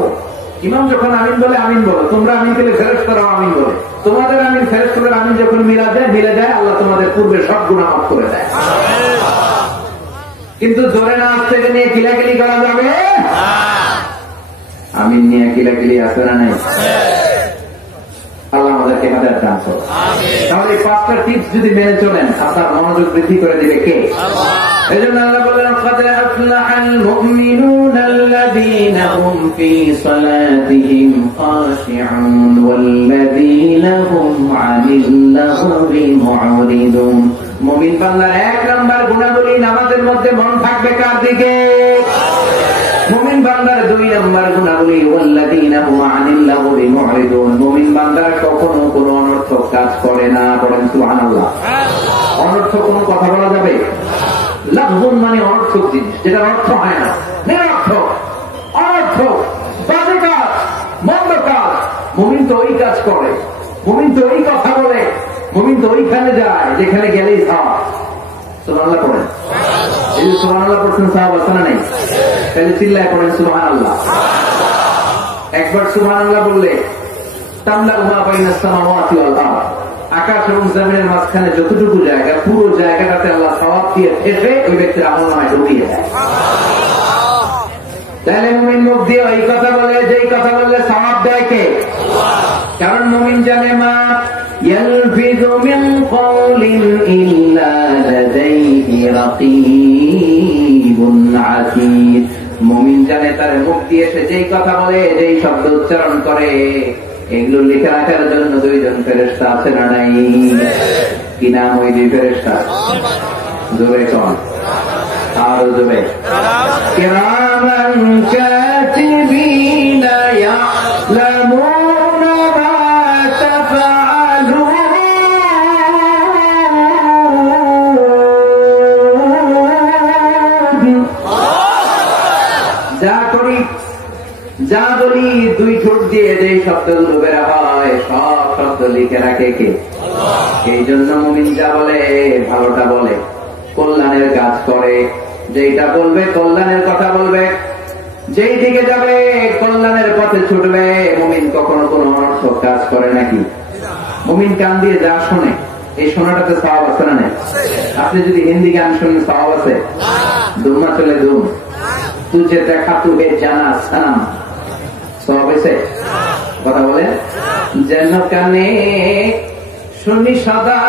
ইমাম যখন আমিন বলে আমিন বলো, তোমরা আমিন বলে ফেরেশতারাও আমিন বলে। তোমাদের আমিন ফেরেশতাদের আমিন যখন মিলে যায়, আল্লাহ তোমাদের পূর্বে সব গুনাহ মাফ করে দেয়। কিন্তু জোরে না আসতে নিয়ে কিলাকিলি করা যাবে না। আমিন নিয়ে কিলাকিলি আছে না নাই? আল্লাহ আমাদেরকে হেদায়েত দান করুন। তাহলে এই 5টা টিপস যদি মেনে চলেন, আপনার মনোযোগ বৃদ্ধি করে দিবে কে? এজন্য আল্লাহ বলেন قد أفلح المؤمنون الذين هم في صلاتهم خاشعون والذين هم عن اللغو معرضون। মুমিন বান্দার 1 নাম্বার গুণাবলী, নামাজের মধ্যে মন থাকবে কার দিকে? মুমিন বান্দার 2 নাম্বার গুণাবলী ওয়াল্লাযীনা হুম আনিল লাগwi মুরিদুন, মুমিন বান্দারা কখনো কোনো অনর্থক কাজ করে না। বলেন সুবহানাল্লাহ। অনর্থক কোনো কথা বলা যাবে? লাগবুন মানে অনর্থক জিনিস, যেটা অর্থ হয় না, নিরর্থক, অনর্থক, বাজে কাজ, মন্দ কাজ। মুমিন তো ওই কাজ করে, মুমিন তো ওই কথা বলে, মুমিন তো ওইখানে যায় যেখানে গেলেই সওয়াব। সুবহানাল্লাহ পড়েন। এই যে সুবহানাল্লাহ পড়ছেন, সওয়াব আছে না নাই? তাহলে চিল্লায় পড়েন সুবহানাল্লাহ। একবার সুবহানাল্লাহ বললে তামলাউ মা বাইনাস সামাওয়াতি ওয়াল আরদ, আকাশ এবং জমিনের মাঝখানে যতটুকু জায়গা, পুরো জায়গাটাতে আল্লাহ সওয়াব দিয়ে ঠেসে ওই ব্যক্তির আমলনামায় ঢুকিয়ে দেয়। তাহলে মুমিন মুখ দিয়ে এই কথা বলে, যেই কথা বললে সওয়াব দেয় কে? কারণ মুমিন জানে মা ইয়ালফিযু মিন কওলিন ইল্লা লাদাইহি রাকীবুন আতীদ। মুমিন জানে তার মুখ দিয়ে সে যেই কথা বলে, যেই শব্দ উচ্চারণ করে, এগুলো লিখে রাখার জন্য 2 জন ফেরেশতা আছে না নাই? কি নাম ওই 2 ফেরেশতা? জোরে কোন? আর জোরে। কিরামান কাতিবিনা ইয়ালামুনা মা তাফআলুন। যা বলি 2 ঠোঁট দিয়ে যে শব্দগুলো বের হয়, সব শব্দ লিখে রাখে কে? এই জন্য মুমিন যা বলে ভালোটা বলে, কল্যাণের কাজ করে, যেটা বলবে কল্যাণের কথা বলবে, যেই দিকে যাবে কল্যাণের পথে ছুটবে। মুমিন কখনো কোনো অনর্থক কাজ করে নাকি? মুমিন কান দিয়ে যা শোনে, এই শোনাটাতে সওয়াব আছে না নাই? আপনি যদি হিন্দি গান শুনেন সওয়াব আছে? দুমা চলে দুম, তুঝে দেখা তুহে জানা সানাম, সওয়াব আছে? কথা বলে যেন কানে শুনি সদা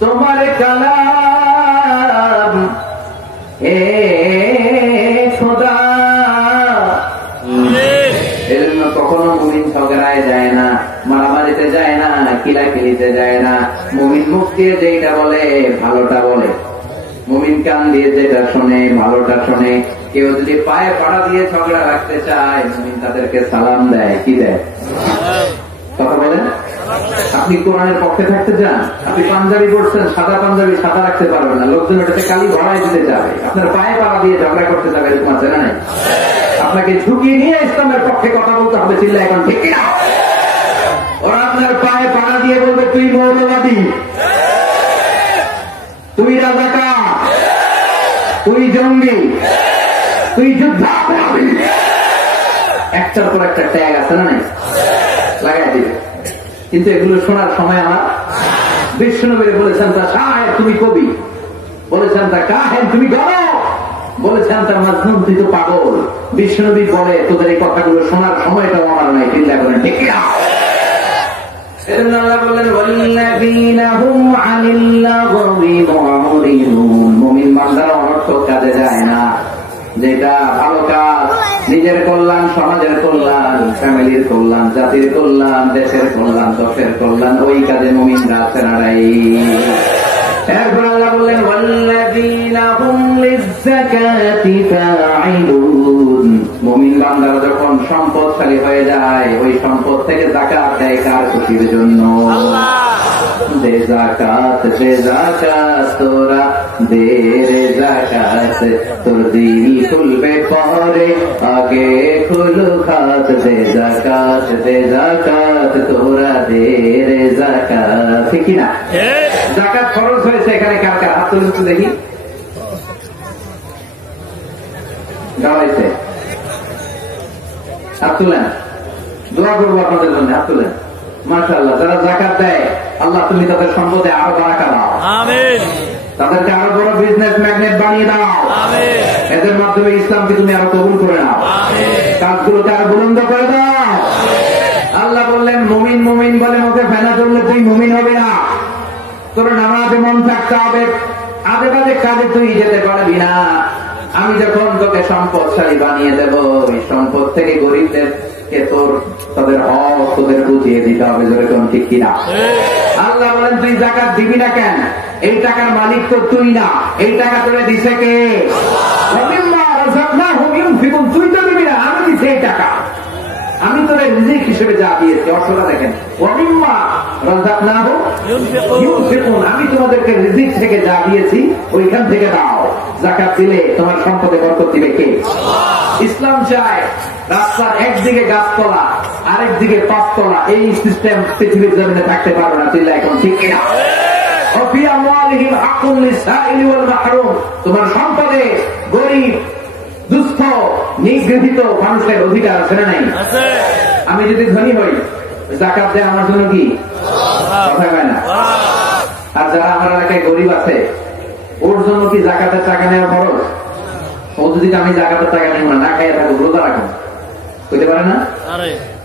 তোমার কালাম, এ খোদা। এজন্য কখনো মুমিন ঝগড়ায় যায় না, মারামারিতে যায় না, কিলাকিলিতে যায় না। মুমিন মুখ দিয়ে যেটা বলে ভালোটা বলে, মুমিন কান দিয়ে যেটা শোনে ভালোটা শোনে। কেউ যদি পায়ে পাড়া দিয়ে ঝগড়া রাখতে চায়, মুমিন তাদেরকে সালাম দেয়। কি দেয়? কথা বলেন। আপনি কোরআনের পক্ষে থাকতে চান, আপনি পাঞ্জাবি পড়ছেন, সাদা পাঞ্জাবি সাদা রাখতে পারবেন না, লোকজন ওটাতে কালি ভরাই দিতে যাবে, আপনার পায়ে পাড়া দিয়ে ঝগড়া করতে যাবে, এরকম আছে না? আপনাকে ঝুঁকিয়ে নিয়ে ইসলামের পক্ষে কথা বলতে হবে। চিল্লা এখন ঠিক না? ওরা আপনার পায়ে পাড়া দিয়ে বলবে তুই মৌলবাদী, তুই রাজাকার, তুই জঙ্গি, তুই যুদ্ধাপরাধী, একটার পর একটা ট্যাগ আছে না নাই? লাগাই দিবে। কিন্তু এগুলো শোনার সময় আমার বিশ্বনবী বলেছেন তা শায়ের তুমি কবি, বলেছেন তা কাহেন তুমি গণক, বলেছেন তার মাজনুন তুই তো পাগল। বিশ্বনবী বলে তোদের এই কথাগুলো শোনার সময়টাও আমার নাই। চিন্তা করেন ঠিক না? আল্লাহ বললেন ওয়াল্লাযীনা হুম আনিল লাগবি মুরিদুন, মুমিন বান্দারা অনর্থক কাজে যায় না। যেটা ভালো কাজ, নিজের কল্যাণ, সমাজের কল্যাণ, ফ্যামিলির কল্যাণ, জাতির কল্যাণ, দেশের কল্যাণ, দশের কল্যাণ, ওই কাজে মুমিনরা আছে না নাই? এরপর আল্লাহ বললেন ওয়াল্লাযীনা হুম লিয-যাকাতি ফাঈলুন, মুমিন বান্দারা যখন সম্পদশালী হয়ে যায়, ওই সম্পদ থেকে যাকাত দেয় কার খুশির জন্য? দে যাকাত, দে যাকাত তোরা দে রে যাকাত, তোর দিল খুলবে পরে আগে খুলু খাত। দে যাকাত, দে যাকাত তোরা দে রে যাকাত। ঠিক না? যাকাত খরচ হয়েছে এখানে কার কার? হাত তুলুন দেখি। গাওয়াইছে? হাত তুলেন, দোয়া করবো আপনাদের জন্য। হাত তুলেন। মাশাআল্লাহ। যারা যাকাত দেয়, আল্লাহ তুমি তাদের সম্পদে আরো বারাকা দাও, আমিন। তাদেরকে আরো বড় বিজনেস ম্যাগনেট বানিয়ে দাও, আমিন। এদের মাধ্যমে ইসলামকে তুমি আরো কবুল করে নাও, আমিন। কাজগুলোকে আরো বুলন্দ করে দাও। আল্লাহ বললেন মুমিন মুমিন বলে মুখে ফেনা চললে তুই মুমিন হবে না। তোর নামাজে মন থাকতে হবে, আজে বাজে কাজে তুই যেতে পারবি না। আমি যখন তোকে সম্পদশালী বানিয়ে দেব, এই সম্পদ থেকে গরিবদেরকে তাদের হক তোদের বুঝিয়ে দিতে হবে। যেরকম ঠিক কিনা? আল্লাহ বলেন তুই যাকাত দিবি না কেন? এই টাকার মালিক তো তুই না, এই টাকা তোরে দিছে কে? তুই তো দিবি না, আমি দিচ্ছি এই টাকা। আমি তোরে রিজিক হিসেবে যা দিয়েছি, অর্থটা দেখেন, আমি তোমাদেরকে রিজিক থেকে যা দিয়েছি ওইখান থেকে দাও। যাকাত দিলে তোমার সম্পদে বরকত দিবে কে? ইসলাম চায় রাস্তার একদিকে গাছতলা, আরেকদিকে পাঁচতলা, এই সিস্টেম পৃথিবীর জমিনে থাকতে পারবে না। চিল্লা এখন ঠিক কিনা? তোমার সম্পদে গরিব, দুস্থ, নিগৃহীত মানুষের অধিকার আছে না নাই? আমি যদি ধনী হই, যাকাত দেয় আমার জন্য কি কথা হয় না? আর যারা আমার এলাকায় গরিব আছে, ওর জন্য কি যাকাতের টাকা নেওয়া খরচ? ও যদি আমি যাকাতের টাকা নেব না, না খাইয়া থাকবো, রোজা রাখবো, হইতে পারে না?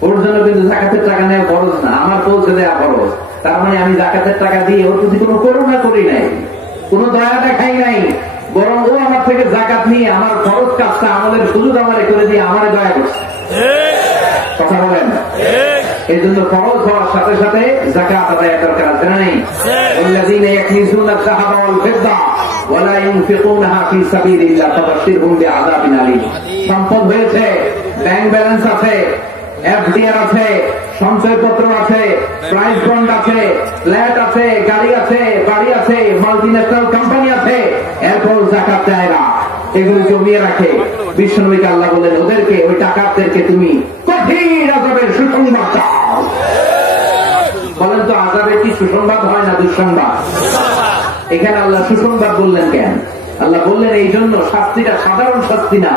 ওর জন্য কিন্তু যাকাতের টাকা নেওয়া খরচ না, আমার পৌঁছে দেওয়া খরচ। তার মানে আমি যাকাতের টাকা দিয়ে ওর প্রতি কোনো করুণা করি নাই, কোনো দয়া দেখাই নাই, বরং ও আমার থেকে যাকাত নিয়ে আমার খরচ কাজটা আমলের সুযোগ আমারে করে দিয়ে আমারে দয়া করছে। কথা বলেন? এই জন্য খরচ হওয়ার সাথে সাথে যাকাত আদায় দরকার আছে না নেই? والذين يكنزون الذهب والفضة ولا ينفقونها في سبيل الله فبشرهم بعذاب أليم। সম্পদ হয়েছে, ব্যাংক ব্যালেন্স আছে, এফডিআর আছে, সঞ্চয়পত্র আছে, প্রাইস বন্ড আছে, ফ্ল্যাট আছে, গাড়ি আছে, বাড়ি আছে, মাল্টিন্যাশনাল কোম্পানি আছে, এরপর যাকাত দেয় না, এগুলো জমিয়ে রাখে। বিশ্বনবীকে আল্লাহ বলেন ওদেরকে, ওই টাকাদেরকে তুমি কঠিন আযাবের সুসংবাদ দাও। বলেন তো আযাবে কি সুসংবাদ হয় না দুঃসংবাদ? এখানে আল্লাহ সুসংবাদ বললেন কেন? আল্লাহ বললেন এই জন্য শাস্তিটা সাধারণ শাস্তি না,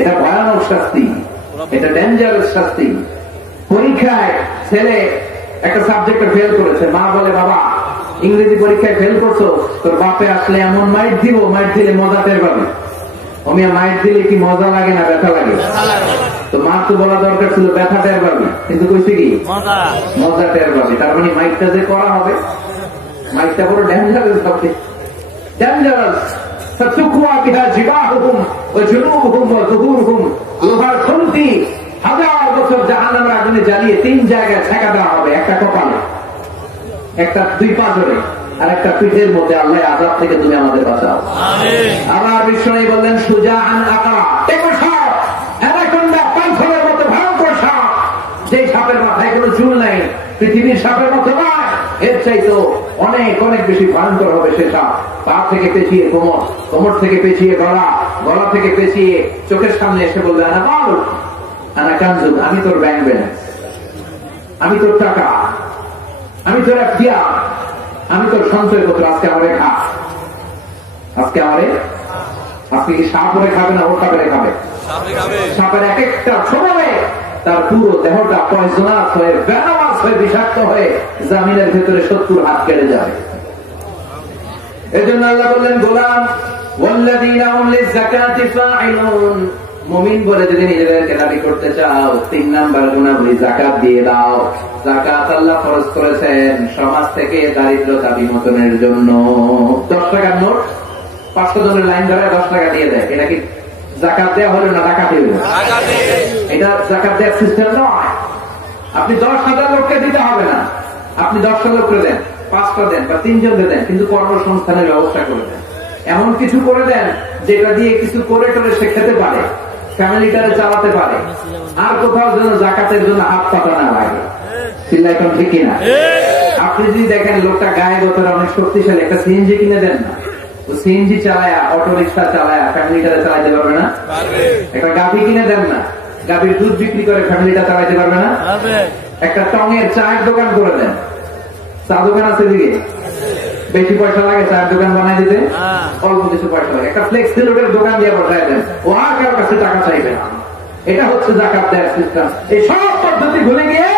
এটা ভয়ানক শাস্তি, এটা ডেঞ্জারাস শাস্তি। পরীক্ষায় ছেলে একটা সাবজেক্টে ফেল করেছে, মা বলে বাবা ইংরেজি পরীক্ষায় ফেল করছো, তোর বাপে আসলে এমন মাইট দিব, মাইট দিলে মজা টের পাবে। অমিয়া মাইট দিলে কি মজা লাগে না ব্যথা লাগে? তো মা তো বলা দরকার ছিল ব্যথা টের পাবি, কিন্তু কইছে কি মজা টের পাবি। তার মানে মাইটটা যে করা হবে, মাইটটা বড় ডেঞ্জারাস হবে, ডেঞ্জারাস। লোহার খুন্তি 1000 বছর জাহান্নামের আগুনে জ্বালিয়ে 3 জায়গায় ছেঁকা দেওয়া হবে, একটা কপালে, একটা 2 পাঁজরে, আর একটা পিঠের মধ্যে। আল্লাহ আযাব থেকে তুমি আমাদের বাঁচাও। আবার বিষ্ণু বললেন সুজাআন আকা, সাপ, অ্যানাকোন্ডা, পাইথনের মতো ভয়ঙ্কর সাপ, যে সাপের মাথায় কোনো চুল নাই, পৃথিবীর সাপের মতো নয়, এর চাইতো অনেক অনেক বেশি ভয়ঙ্কর হবে সে সাপ। পা থেকে পেঁচিয়ে কোমর, কোমর থেকে পেঁচিয়ে গলা, গলা থেকে পেঁচিয়ে চোখের সামনে এসে বলবে আনা মাল, আনা কানজুক, আমি তোর ব্যাংক ব্যালেন্স, আমি তোর টাকা, আমি তোর এফডিআর, আমি তোর সঞ্চয় পত্র, আজকে আমারে খা, আজকে আমারে। আজকে কি সাপ ওরে খাবে না ওর খাবে? খাবে। সাপের এক একটা ছোড়ে তার পুরো দেহটা পয়জনাস হয়ে, ভেনামাস হয়ে, বিষাক্ত হয়ে জামিনের ভেতরে 70 হাত কেটে যাবে। এজন্য আল্লাহ বললেন গোলাম ওয়াল্লাযীনা হুম লিযাকাতি ফাঈলুন, মুমিন বলে যদি নিজেদেরকে দাবি করতে চাও, 3 নাম্বার গুনাহ যাকাত দিয়ে দাও। যাকাত আল্লাহ ফরজ করেছেন সমাজ থেকে দারিদ্রতা বিমোচনের জন্য। 10 টাকার নোট 500 জনের লাইন ধরে 10 টাকা দিয়ে দেয়, এটা কি যাকাত দেওয়া হলো না ডাকাতি হলো? এটা যাকাত দেওয়ার সিস্টেম নয়। আপনি 10,000 লোককে দিতে হবে না, আপনি 10টা লোককে দেন, 5টা দেন বা 3 জনকে দেন, কিন্তু কর্মসংস্থানের ব্যবস্থা করে দেন। এমন কিছু করে দেন যেটা দিয়ে কিছু করে টোরে সে খেতে পারে, ফ্যামিলিটারে চালাতে পারে, আর কোথাও যেন যাকাতের জন্য হাত পাতা না লাগে। চিল্লাই কোন ঠিক কিনা? আপনি যদি দেখেন লোকটা গায়ে গোতরে অনেক শক্তিশালী, একটা সিএনজি কিনে দেন না, ও সিএনজি চালায়া, অটো রিক্সা চালায়া ফ্যামিলিটারে চালাইতে পারবে না। একটা গাভী কিনে দেন না, গাভীর দুধ বিক্রি করে ফ্যামিলিটা চালাইতে পারবে না। একটা টঙের চায়ের দোকান করে দেন, চা দোকান আছে দিকে, বেশি পয়সা লাগে চায়ের দোকান বানাই দিতে, অল্প কিছু পয়সা লাগে, একটা ফ্লেক্সি লোডের দোকান দিয়ে বসায় দেন, ও আর কারোর কাছে টাকা চাইবে না। এটা হচ্ছে যাকাত দেওয়ার সিস্টেম। এই সব পদ্ধতি ভুলে গিয়ে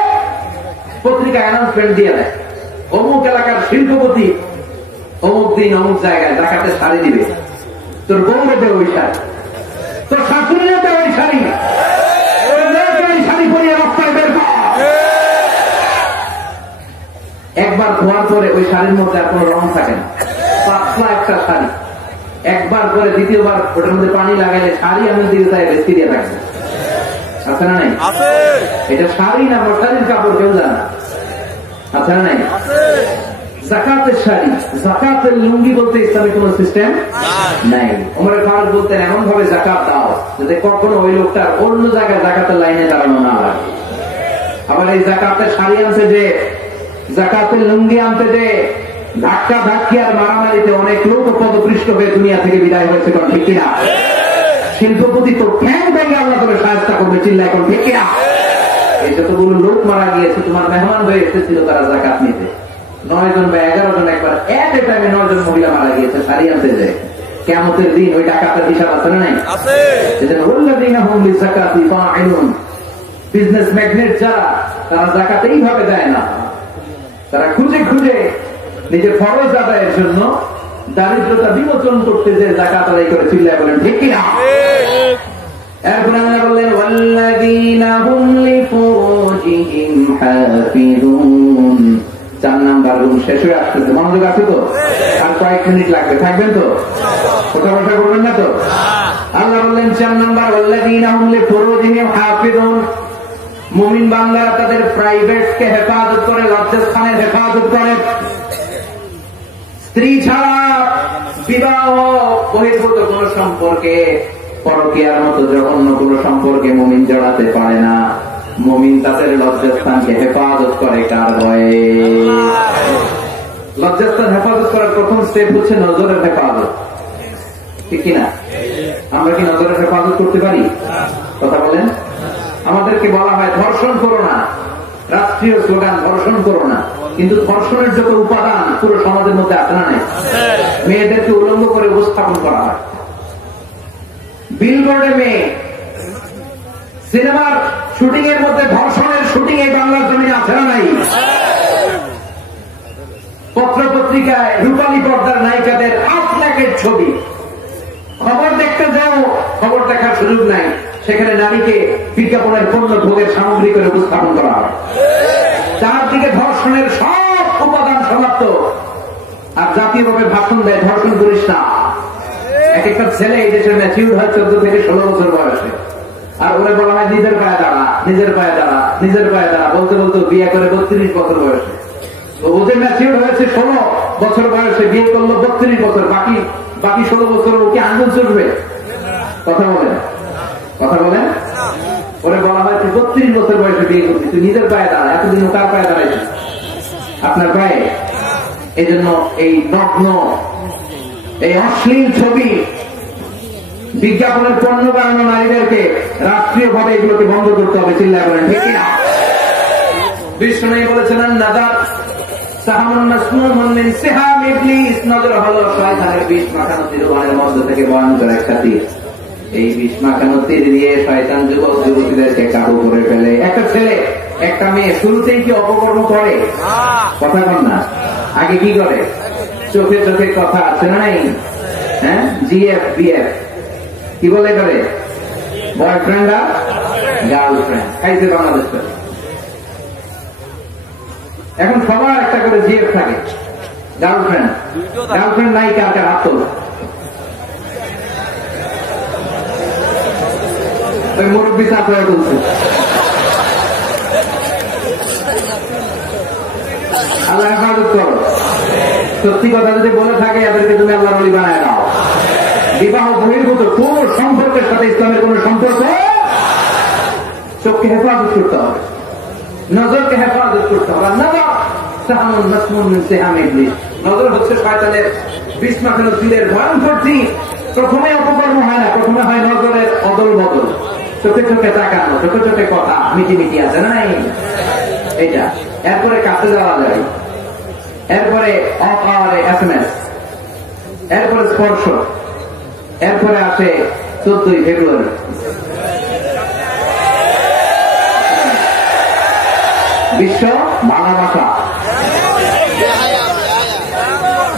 পত্রিকা অ্যানাউন্সমেন্ট দিয়ে দেয়, অমুক এলাকার শিল্পপতি অমুক দিন অমুক জায়গায় যাকাতের শাড়ি দিবে, তোর বউরে দেবে ওই শাড়ি, তোর শাশুড়িরে দেবে ওই শাড়ি, ওই শাড়ি পরিয়ে রাস্তায় বের কর। একবার ধোয়ার পরে ওই শাড়ির মধ্যে আর কোনো রং থাকে না, পাতলা একটা শাড়ি, একবার করে দ্বিতীয়বার ওটার মধ্যে পানি লাগাইলে শাড়ি আমি দিকে চাই বেশি দিয়ে থাকবে, আছে না নাই? এটা শাড়ি না মশারির কাপড় কেউ জানে না, আছে না নাই? যাকাতের শাড়ি, যাকাতের লুঙ্গি বলতে ইসলামে কোন সিস্টেম নাই। ওমর ফারুক বলতেন এমন ভাবে যাকাত দাও যাতে কখনো ওই লোকটার অন্য জায়গায় যাকাতের লাইনে দাঁড়ানো না লাগে। আবার এই যাকাতের শাড়ি আনতে যে, যাকাতের লুঙ্গি আনতে যে, ধাক্কা ধাক্কি আর মারামারিতে অনেক লোক পদপৃষ্ট হয়ে দুনিয়া থেকে বিদায় হয়েছে, কোন ঠিক কিনা? শিল্পপতি তো ঠ্যাং ভেঙে আল্লাহ করে সাহায্য করবে, চিল্লায় কোন ঠিক কিনা? এই যতগুলো লোক মারা গিয়েছে তোমার মেহমান হয়ে এসেছিল তারা যাকাত নিতে, 9 জন বা 11 জন একবার এক টাইমে 9 জন মহিলা মারা গিয়েছে শাড়ি আনতে যায়। কিয়ামতের দিন ওই ডাকাতের হিসাব আছে না নাই? আছে। এজন্য ওয়াল্লাযীনা হুম লিযাকাতি ফাঈলুন, বিজনেস ম্যাগনেট যারা, তারা যাকাত এইভাবে দেয় না, তারা খুঁজে খুঁজে নিজের ফরজ আদায়ের জন্য দারিদ্রতা বিমোচন করতে যে যাকাত আদায় করে, চিল্লায় বলেন ঠিক কিনা? এরপর আল্লাহ বললেন ওয়াল্লাযীনা হুম লিফুরুজিহিম হাফিজুন। 4 নাম্বার রুম শেষ হয়ে আসতেছে, মনোযোগ আছে তো? আর কয়েক মিনিট লাগবে, থাকবেন তো? কথা বসা করবেন না তো? আল্লাহ বললেন 4 নাম্বার ওয়াল্লাযীনা হুম লিফুরুজিহিম হাফিজুন, মুমিন বান্দারা তাদের প্রাইভেটকে হেফাজত করে, লজ্জাস্থানের হেফাজত করে। স্ত্রী ছাড়া বিবাহ বহির্ভূত কোন সম্পর্কে, পরকীয়ার মতো জঘন্য কোন সম্পর্কে মুমিন জড়াতে পারে না। মুমিন তাদের লজ্জাস্থানকে হেফাজত করে কার ভয়ে? লজ্জাস্থান হেফাজত করার প্রথম স্টেপ হচ্ছে নজরের হেফাজত, ঠিক কিনা? আমরা কি নজরের হেফাজত করতে পারি? কথা বলেন। আমাদেরকে বলা হয় ধর্ষণ করো না, রাষ্ট্রীয় স্লোগান ধর্ষণ করো না, কিন্তু ধর্ষণের যত উপাদান পুরো সমাজের মধ্যে আছে না নাই? মেয়েদেরকে উলঙ্গ করে উপস্থাপন করা হয়। বিলবোর্ডে মেয়ে, সিনেমার শুটিং এর মধ্যে ধর্ষণের শুটিং এই বাংলার জমিনে আছে না নাই? পত্র পত্রিকায় রূপালী পর্দার নায়িকাদের আফলাকের ছবি, খবর দেখতে যাও, খবর দেখার সুযোগ নাই, সেখানে নারীকে বিজ্ঞাপনের পণ্য ভোগের সামগ্রী করে উপস্থাপন করা হয়। চারদিকে ধর্ষণের সব উপাদান সমাপ্ত, আর জাতীয়ভাবে ভাষণ দেয় ধর্ষণ করিস না। এক একটা ছেলে এই দেশের ম্যাচিউর হয় 14 থেকে 16 বছর বয়সে, আর ওরে বলা হয় নিজের পায়ে দাঁড়া, নিজের পায়ে দাঁড়া, নিজের পায়ে দাঁড়া, বলতে বলতে বিয়ে করে 32 বছর বয়সে। ওদের ম্যাচিউর হয়েছে 16 বছর বয়সে, বিয়ে করলো 32 বছর, বাকি 16 বছর ওকে আঙ্গুল চলবে? কথা বলেন, কথা বলেন। ওরে বলা হয় তুই 32 বছর বয়সে বিয়ে করবি, তুই নিজের পায়ে দাঁড়া। এতদিন ও কার পায়ে দাঁড়াইছিস? আপনার পায়ে। এই জন্য এই নগ্ন, এই অশ্লীল ছবি, বিজ্ঞাপনের পণ্য বানানো নারীদেরকে রাষ্ট্রীয় ভাবে এগুলোকে বন্ধ করতে হবে। চিল্লায় বলেন ঠিক কিনা? বিষ্ণু বলেছেন নাদার সাহামুন মাসমুমুন মিন সিহাম ইবলিস, নজর হলো শয়তানের বিষ মাখানো তীরের মধ্যে থেকে ভয়ঙ্কর একটা তীর। এই বিষ মাখানো তীর দিয়ে শয়তান যুবক যুবতীদেরকে কাবু করে ফেলে। একটা ছেলে একটা মেয়ে শুরুতেই কি অপকর্ম করে? কথা বল না, আগে কি করে? চোখে চোখে কথা আছে না নাই? হ্যাঁ, জিএফ বিএফ কি বলে করে? বয়ফ্রেন্ড আর গার্লফ্রেন্ড খাইছে বাংলাদেশ। এখন সবার একটা করে জিএফ থাকে, গার্লফ্রেন্ড। গার্লফ্রেন্ড নাই কার কার হাত তোল? ওই মুরব্বী চাপড়া বলছে। আল্লাহ হেফাজত করো। সত্যি কথা যদি বলে থাকে এদেরকে তুমি আল্লাহর ওলি বানায় দাও। বিবাহ বহির্ভূত কোন সম্পর্কের সাথে ইসলামের কোন সম্পর্ক? চোখকে হেফাজত করতে হবে, নজরকে হেফাজত করতে হবে। নজর হচ্ছে শয়তানের বিষ মাখানো তীরের ভয়ঙ্কর তীর। প্রথমে অপকর্ম হয় না, প্রথমে হয় নজরের অদল বদল, চোখে চোখে তাকানো, চোখে চোখে কথা, মিটিমিটি আছে না নাই? এটা এরপরে কাছে যাওয়া যায়, এরপরে অপারে SMS, এরপরে স্পর্শ, এরপরে আসে 14 ফেব্রুয়ারি। বিশ্ব ভালোবাসা,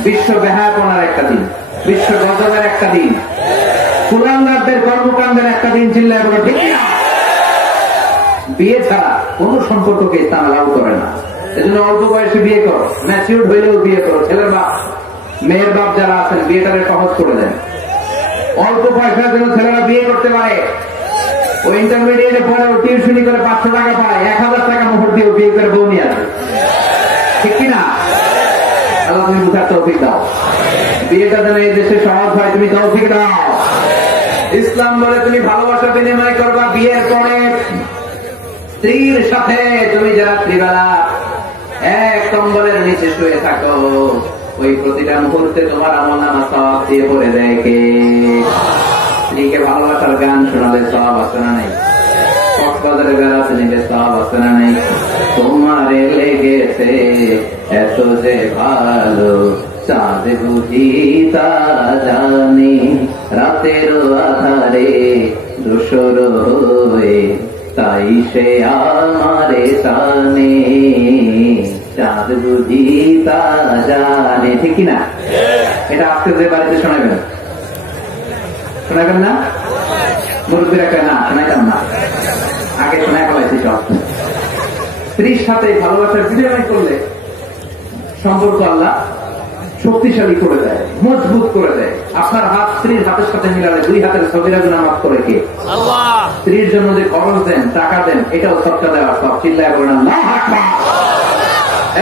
বিশ্ব বেহায়াপনার একটা দিন, বিশ্ব গজবের একটা দিন, কুলাঙ্গারদের কর্মকাণ্ডের একটা দিন। চিল্লায় বলো ঠিক না? বিয়ে ছাড়া কোন সম্পর্ককে ইসলাম লাভ করে না। এজন্য অল্প বয়সে বিয়ে করো, ম্যাচিউর হইলেও বিয়ে করো। ছেলের বাপ, মেয়ের বাপ যারা আছেন বিয়েটাকে সহজ করে দেন। অল্প পয়সার জন্য ছেলেরা বিয়ে করতে পারে। ওই ইন্টারমিডিয়েটে পরে ও টিউশনি করে 500 টাকা পায়, 1000 টাকা মোহর দিয়ে বিয়ে করে বউ নিয়ে আসে। ঠিক কিনা? আল্লাহ তুমি বুঝার তৌফিক দাও। বিয়েটা যেন এই দেশে সহজ হয়, তুমি তৌফিক দাও। ইসলাম বলে তুমি ভালোবাসা বিনিময় করবা বিয়ের পরে। স্ত্রীর সাথে তুমি যে রাত্রিবেলা এক কম্বলের নিচে শুয়ে থাকো, ওই প্রতিটা মুহূর্তে তোমার আমলনামা সওয়াব দিয়ে ভরে দেয় কে? স্ত্রীকে ভালোবাসার গান শোনালে সওয়াব আছে না নাই? কক্সবাজারে বেড়াতে নিলে সওয়াব আছে না নাই? তোমারে লেগেছে এত যে ভালো, চাঁদ বুঝি তা জানি, রাতের আধারে ধূসর হয়ে তাই সে আমারে টানে, চাঁদ বুঝি তা জানে। ঠিক কিনা? এটা আজকে যে বাড়িতে শোনাবেন, শোনাবেন না? মুরব্বীরা কয় না, শোনাইতাম না, আগে শোনায় ফেলাইছি সব। স্ত্রীর সাথে ভালোবাসার বিনিময় করলে সম্পর্ক আল্লাহ শক্তিশালী করে দেয়, মজবুত করে দেয়। আপনার হাত স্ত্রীর হাতের সাথে মিলালে 2 হাতের সগীরা গুনাহ মাফ করে কে? আল্লাহ। স্ত্রীর জন্য যে খরচ দেন, টাকা দেন, এটাও সবটা দেওয়া সব। চিল্লায় বলেন আল্লাহু আকবার।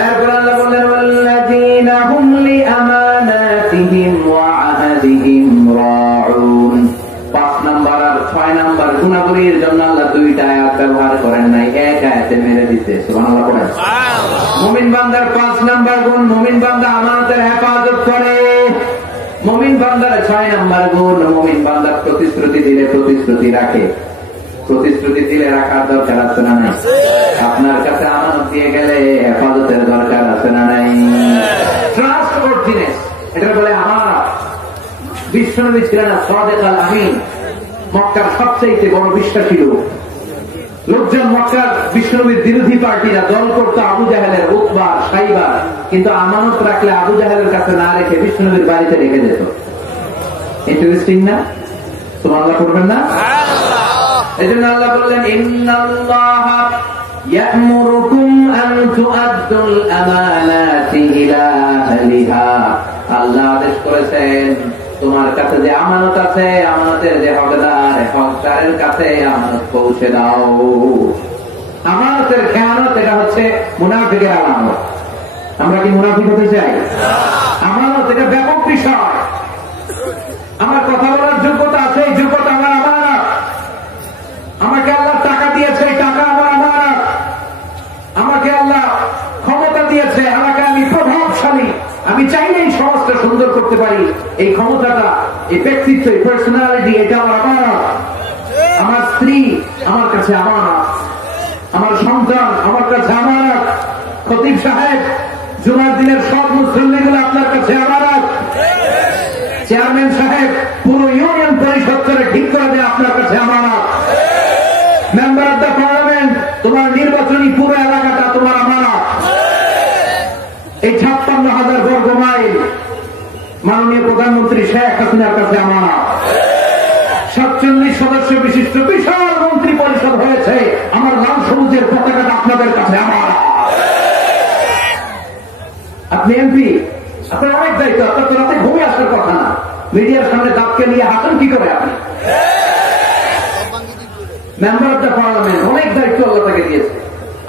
এরপর আল্লাহ বললেন ওয়াল্লাযীনা হুম লিআমানাতিহিম ওয়া আহাদিহিম রাউন। 5 নাম্বার আর 6 নাম্বার গুণাবলীর জন্য আল্লাহ 2টা আয়াত ব্যবহার করেন নাই, এক আয়াতে মেরে দিতে। সুবহানাল্লাহ পড়েন। মুমিন বান্দার 5 নাম্বার গুণ, মুমিন বান্দা আমানতের হেফাজত করে। মুমিন বান্দার 6 নাম্বার গুণ, মুমিন বান্দার প্রতিশ্রুতি দিলে প্রতিশ্রুতি রাখে। প্রতিশ্রুতি দিলে রাখার দরকার আছে না নাই? আপনার কাছে আমানত দিয়ে গেলে হেফাজতের দরকার আছে না নাই? ট্রাস্ট অর্থিনেস, এটা বলে আমানত। বিশ্বনবী ছিলেন সাদিক আল আমিন, মক্কার সবচেয়ে বড় বিশ্বাসী লোক। লোকজন মক্কার বিশ্বনবীর বিরোধী পার্টিরা দল করতো আবু জাহেলের, উতবা, সাইবা, কিন্তু আমানত রাখলে আবু জাহেলের কাছে না রেখে বিশ্বনবীর বাড়িতে রেখে যেত। ইন্টারেস্টিং না? সুবহানাল্লাহ করবেন না? এজন্য আল্লাহ বললেন ইন্নাল্লাহা ইয়া'মুরুকুম আন তু'আদ্দুল আমানাতি ইলা আহলিহা। আল্লাহ আদেশ করেছেন তোমার কাছে যে আমানত আছে, আমানতের যে হকদার, হকদারের কাছে আমানত পৌঁছে দাও। আমানতের খেয়ানত, এটা হচ্ছে মুনাফিকের আলামত। আমরা কি মুনাফিক হতে চাই? আমানত এটা ব্যাপক বিষয়। আমার কথা বলার যোগ্যতা আছে, এই যোগ্যতা আমার আমানত। আমাকে আল্লাহ টাকা দিয়েছে, এই টাকা আমার আমানত। আমাকে আল্লাহ ক্ষমতা দিয়েছে, আমাকে আমি প্রভাবশালী, আমি চাইলেই সমাজটা সুন্দর করতে পারি। এই ক্ষমতাটা, এই ব্যক্তিত্ব, এই পার্সোনালিটি, এটা আমার আমানত। আমার স্ত্রী আমার কাছে আমানত, আমার সন্তান আমার কাছে আমানত। খতিব সাহেব, জুমার দিনের সব মুসল্লিগুলো আপনার কাছে আমানত। চেয়ারম্যান সাহেব, পুরো ইউনিয়ন পরিষদ করে ঠিক করে দেয় আপনার কাছে আমানত। মেম্বার অব দ্য পার্লামেন্ট, তোমার নির্বাচনী পুরো এলাকাটা তোমার আমানত। এই 56,000 বর্গ মাইল মাননীয় প্রধানমন্ত্রী শেখ হাসিনার কাছে আমানত। 47 সদস্য বিশিষ্ট বিশাল মন্ত্রী পরিষদ হয়েছে, আমার লাল সবুজের পতাকাটা আপনাদের কাছে আমানত। আপনি এমপি, আপনার অনেক দায়িত্ব, আপনার তো রাতে ঘুমিয়ে আসার কথা না। মিডিয়ার সামনে দাঁতকে নিয়ে হাসেন কি করে আপনি? মেম্বার অব দ্য পার্লামেন্ট, অনেক দায়িত্ব আল্লাহ তাকে দিয়েছে।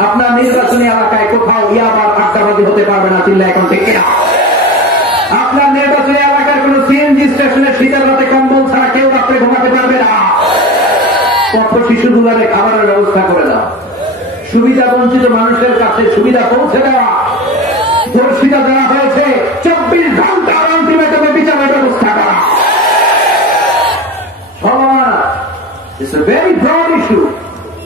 আপনার নির্বাচনী এলাকায় কোথাও ইয়াবার আড্ডাবাজি হতে পারবে না, চিল্লা এখন ঠিক না? আপনার নির্বাচনী এলাকার কোন সিএনজি স্টেশনে শীতের রাতে কম্বল ছাড়া কেউ রাত্রে ঘুমাতে পারবে না। পথ শিশু দুলারে খাবারের ব্যবস্থা করে দাও। সুবিধা বঞ্চিত মানুষের কাছে সুবিধা পৌঁছে দেওয়া। দর্শিতা দেওয়া হয়েছে 24 ঘন্টা আলটিমেটামে বিচারের ব্যবস্থা করা। It's a very broad issue.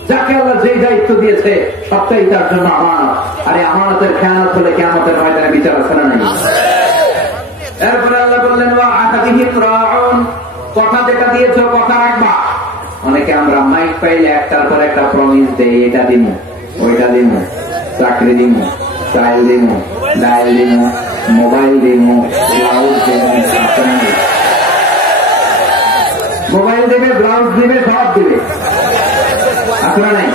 যাকে আল্লাহ যেই দায়িত্ব দিয়েছে সবটাই তার জন্য আমানত। আরে আমানতের খেয়ানত হলে কিয়ামতের ময়দানে বিচার আছে না নাই? এরপরে আল্লাহ বললেন ওয়া আতাবিহিম রাউন, কথা যেটা দিয়েছো কথা রাখবা। অনেকে আমরা মাইক পাইলে একটার পর একটা প্রমিস দেই, এটা দিমু, ওইটা দিমু, চাকরি দিমু, চাইল দিমু, ডাইল দিমু, মোবাইল দিমু, ব্লাউজ দিমু। মোবাইল দেবে, ব্লাউজ দিবে, সব দিবে, আপনারা নাই।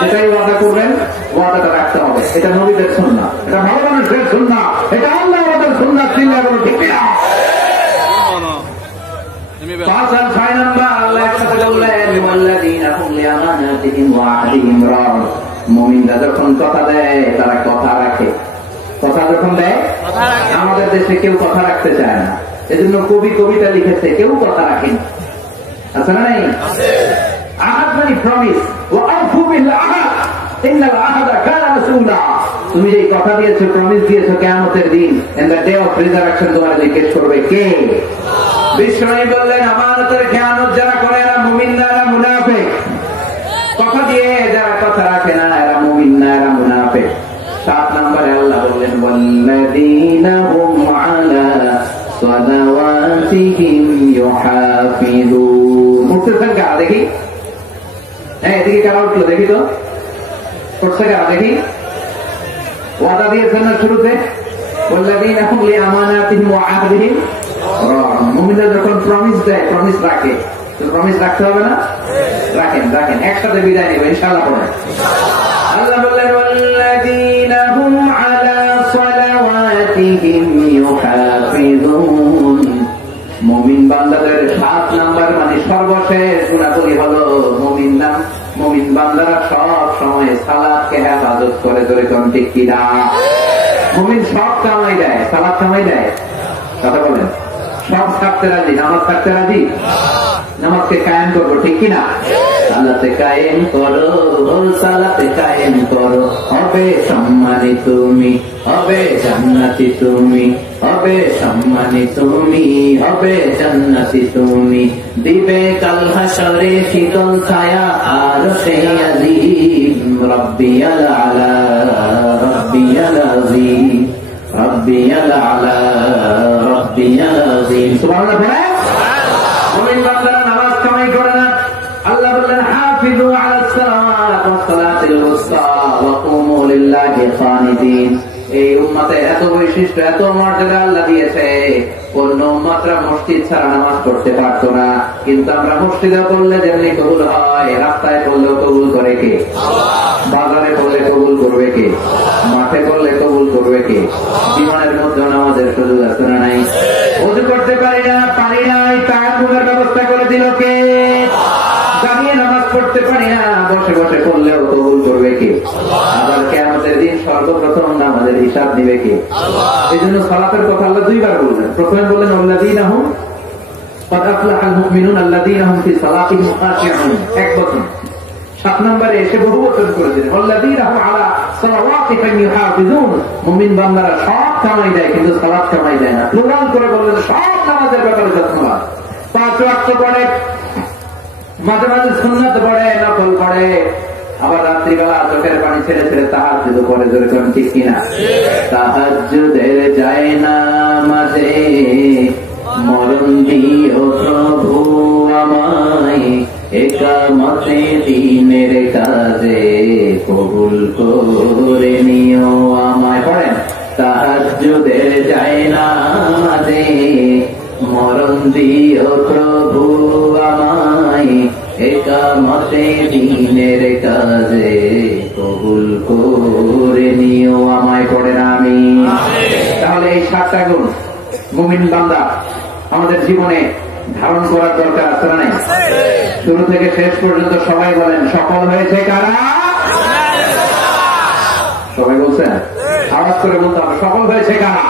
যেটাই ওয়াদা করবেন ওয়াদাটা রাখতে হবে। এটা নবীদের সুন্নাহ, এটা ভালো মানুষের সুন্নাহ, এটা আল্লাহ আমাদের সুন্নাহ। চিল্লা বলো ঠিক না? 5 আর 6 নম্বর আল্লাহ একসাথে বললেন ওয়াল্লাযীনা হুম লিআমানাতিহিম ওয়া আহদিহিম রাউন। মুমিনরা যখন কথা দেয় তারা কথা রাখে। কথা যখন দেয়, আমাদের দেশে কেউ কথা রাখতে চায় না, এজন্য কবি কবিতা লিখেছে কেউ কথা রাখেন। আছে না নাই? আহাদ মানে প্রমিস, ওয়া আউফু বিল আহাদ ইন্নাল আহাদা কানা মাসউলা। তুমি যে কথা দিয়েছো, প্রমিস দিয়েছো, কিয়ামতের দিন in the day of resurrection তোমার জিজ্ঞেস করবে কে? বিশ্বনবী বললেন আমানতের খেয়ানত যারা করে এরা মুমিন না, এরা মুনাফিক। কথা দিয়ে যারা কথা রাখে না এরা মুমিন না, এরা মুনাফিক। 7 নম্বরে আল্লাহ বললেন ওয়াল্লাযীনা হুম আলা সালাওয়াতিহিম ইউহাফিজুন। মুখতেছেন কারা দেখি? হ্যাঁ, এদিকে কারা উঠলো দেখি তো, করছে কারা দেখি? ওয়াদা দিয়েছেন না শুরুতে ওয়াল্লাযীনা হুম লিআমানাতিহিম ওয়া আহদিহিম রাউন। মুমিনরা যখন প্রমিস দেয় প্রমিস রাখে। তো প্রমিস রাখতে হবে না? রাখেন রাখেন। একসাথে বিদায় নেব ইনশাআল্লাহ। পড়েন। আল্লাহ বললেন ওয়াল্লাযীনা হুম আলা সালাওয়াতিহিম ইউহাফিজুন। মুমিন বান্দাদের 7 নাম্বার মানে সর্বশেষ গুণাবলী হলো মুমিন বান্দারা সব সময় সালাতকে হেফাজত করে। ধরে কোন ঠিক কিনা? মুমিন সব কামাই দেয়, সালাত কামাই দেয়। কথা বলেন, সব ছাড়তে রাজি, নামাজ ছাড়তে রাজি। নামাজকে কায়েম করবো, ঠিক কিনা? সালাতে কায়েম করো, সালাতে কায়েম করো, হবে সম্মানী তুমি, হবে জান্নাতি তুমি, হবে সম্মানী তুমি, হবে জান্নাতি তুমি। দিবে কাল হাশরে শীতল ছায়া আর সেই আজিম রব্বিয়াল আলা রব্বিয়াল আযীম। রাব্বিয়াল আলা রাব্বিয়াল আযীম। সুবহানাল্লাহ পড়ে মুমিন বান্দারা নামাজ কামাই করে না। আল্লাহ বললেন হাফিজু আলাস সালাওয়াত ওয়াস সালাতিল উসতা ওয়া কুমু লিল্লাহি কানিতিন। এই উম্মতে এত বৈশিষ্ট্য, এত মর্যাদা আল্লাহ দিয়েছে, অন্য উম্মতরা মসজিদ ছাড়া নামাজ পড়তে পারতো না, কিন্তু আমরা মসজিদে পড়লে যেমনি কবুল হয়, রাস্তায় পড়লেও কবুল করে কে? বাজারে পড়লে কবুল করবে কে? মাঠে পড়লে কবুল করবে কে? জীবনের মধ্যে নামাজের সুযোগ আছে না নাই? ওযু করতে পারি না, পানি নাই, তায়াম্মুমের ব্যবস্থা করে দিল কে? দাঁড়িয়ে নামাজ পড়তে পারি না, বসে বসে পড়লেও কবুল করবে কে? আবার কিয়ামতের দিন সর্বপ্রথম নামাজের হিসাব দিবে কে? এই জন্য সালাতের কথা আল্লাহ দুইবার বললেন। প্রথমে বললেন আল্লাযীনা হুম ক্বাদ আফলাহাল মুমিনুন আল্লাযীনা হুম ফি সালাতিহিম খাশিউন, এক বচন। 7 নম্বরে এসে বহু বচন করে দিলেন আল্লাযীনা হুম আলা সালাওয়াতিহিম ইউহাফিজুন, মুমিন বান্দারা সব কামাই দেয় কিন্তু সালাত কামাই দেয় না। প্লুরাল করে বললেন সব নামাজের ব্যাপারে যত্নবান। 5 ওয়াক্ত পড়ে, মাঝে মাঝে সুন্নাত পড়ে, নফল পড়ে, আবার রাত্রিবেলা চোখের পানি ছেড়ে ছেড়ে তাহাজ্জুদ পড়ে। জোরে করেন ঠিক কিনা? তাহাজ্জুদের যায় না মাঝে মরণ দিও প্রভু আমায়, একামতে দিনের কাজে কবুল করে নিও আমায়। পড়েন তাহাজ্জুদের যায় না মাঝে মরণ দিও প্রভু আমায়, একামতে দিনের কাজে কবুল করে নিও আমায়। পড়েন আমিন। তাহলে এই 7টা গুণ মুমিন বান্দা আমাদের জীবনে ধারণ করার দরকার আছে না নাই? শুরু থেকে শেষ পর্যন্ত সবাই বলেন সফল হয়েছে কারা? সবাই বলছেন? আওয়াজ করে বলতে হবে সফল হয়েছে কারা?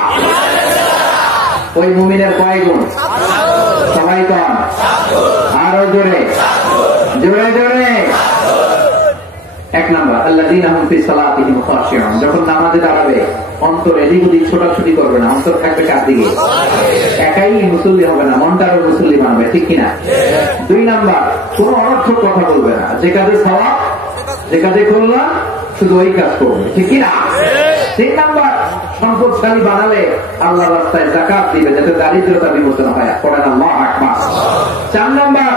ওই মুমিনের কয় গুণ? সবাই কন, আরো জোরে জোরে জোরে। 1 নাম্বার আল্লাযীনা হুম ফি সালাতিহিম খাশিউন, যখন নামাজে দাঁড়াবে অন্তরে এদিক ওদিক ছোটাছুটি করবে না, অন্তর থাকবে কার দিকে? একাই মুসল্লি হবে না, মনটারও মুসল্লি বানাবে, ঠিক কিনা? 2 নাম্বার কোন অনর্থক কথা বলবে না, যে কাজে সওয়াব, যে কাজে কল্যাণ শুধু ওই কাজ করবে, ঠিক কিনা? 3 নাম্বার সম্পদশালী বানালে আল্লাহর রাস্তায় যাকাত দিবে যাতে দারিদ্রতা বিমোচন হয়। পড়েন আল্লাহু আকবার। 4 নাম্বার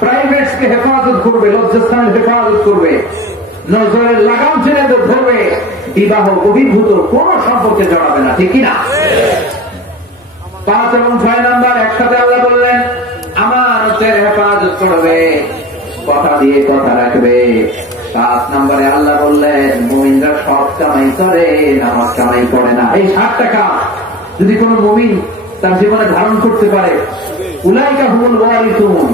প্রাইভেটকে হেফাজত করবে, লজ্জাস্থানের হেফাজত করবে, নজরের লাগাম ছেড়ে ধরবে, বিবাহ বহির্ভূত কোন সম্পর্কে জড়াবে না, ঠিক কিনা? 5 এবং 6 নাম্বার একসাথে আল্লাহ বললেন আমানতের হেফাজত করবে, কথা দিয়ে কথা রাখবে। 7 নম্বরে আল্লাহ বললেন মুমিনরা সব কামাই করে, নামাজ কামাই করে না। এই 7 টাকা যদি কোন মুমিন তার জীবনে ধারণ করতে পারে, উলাইকা হুমুল ওয়ারিসুন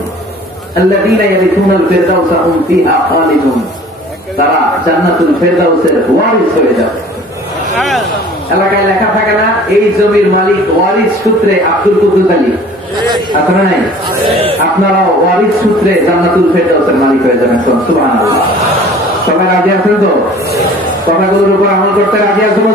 আল্লাযীনা ইয়ারিসুনাল ফিরদাউসা হুম ফিহা খালিদুন, তারা জান্নাতুল ফিরদাউসের ওয়ারিস হয়ে যাবে। এলাকায় লেখা থাকে না এই জমির মালিক ওয়ারিস সূত্রে আব্দুল কুদ্দুস আলী, আপনারা নাই? আপনারাও ওয়ারিস সূত্রে জান্নাতুল ফিরদাউসের মালিক হয়ে যাবেন। সুবহানাল্লাহ। সবাই রাজি আছেন তো? কথাগুলোর উপর আমল করতে রাজি আছেন?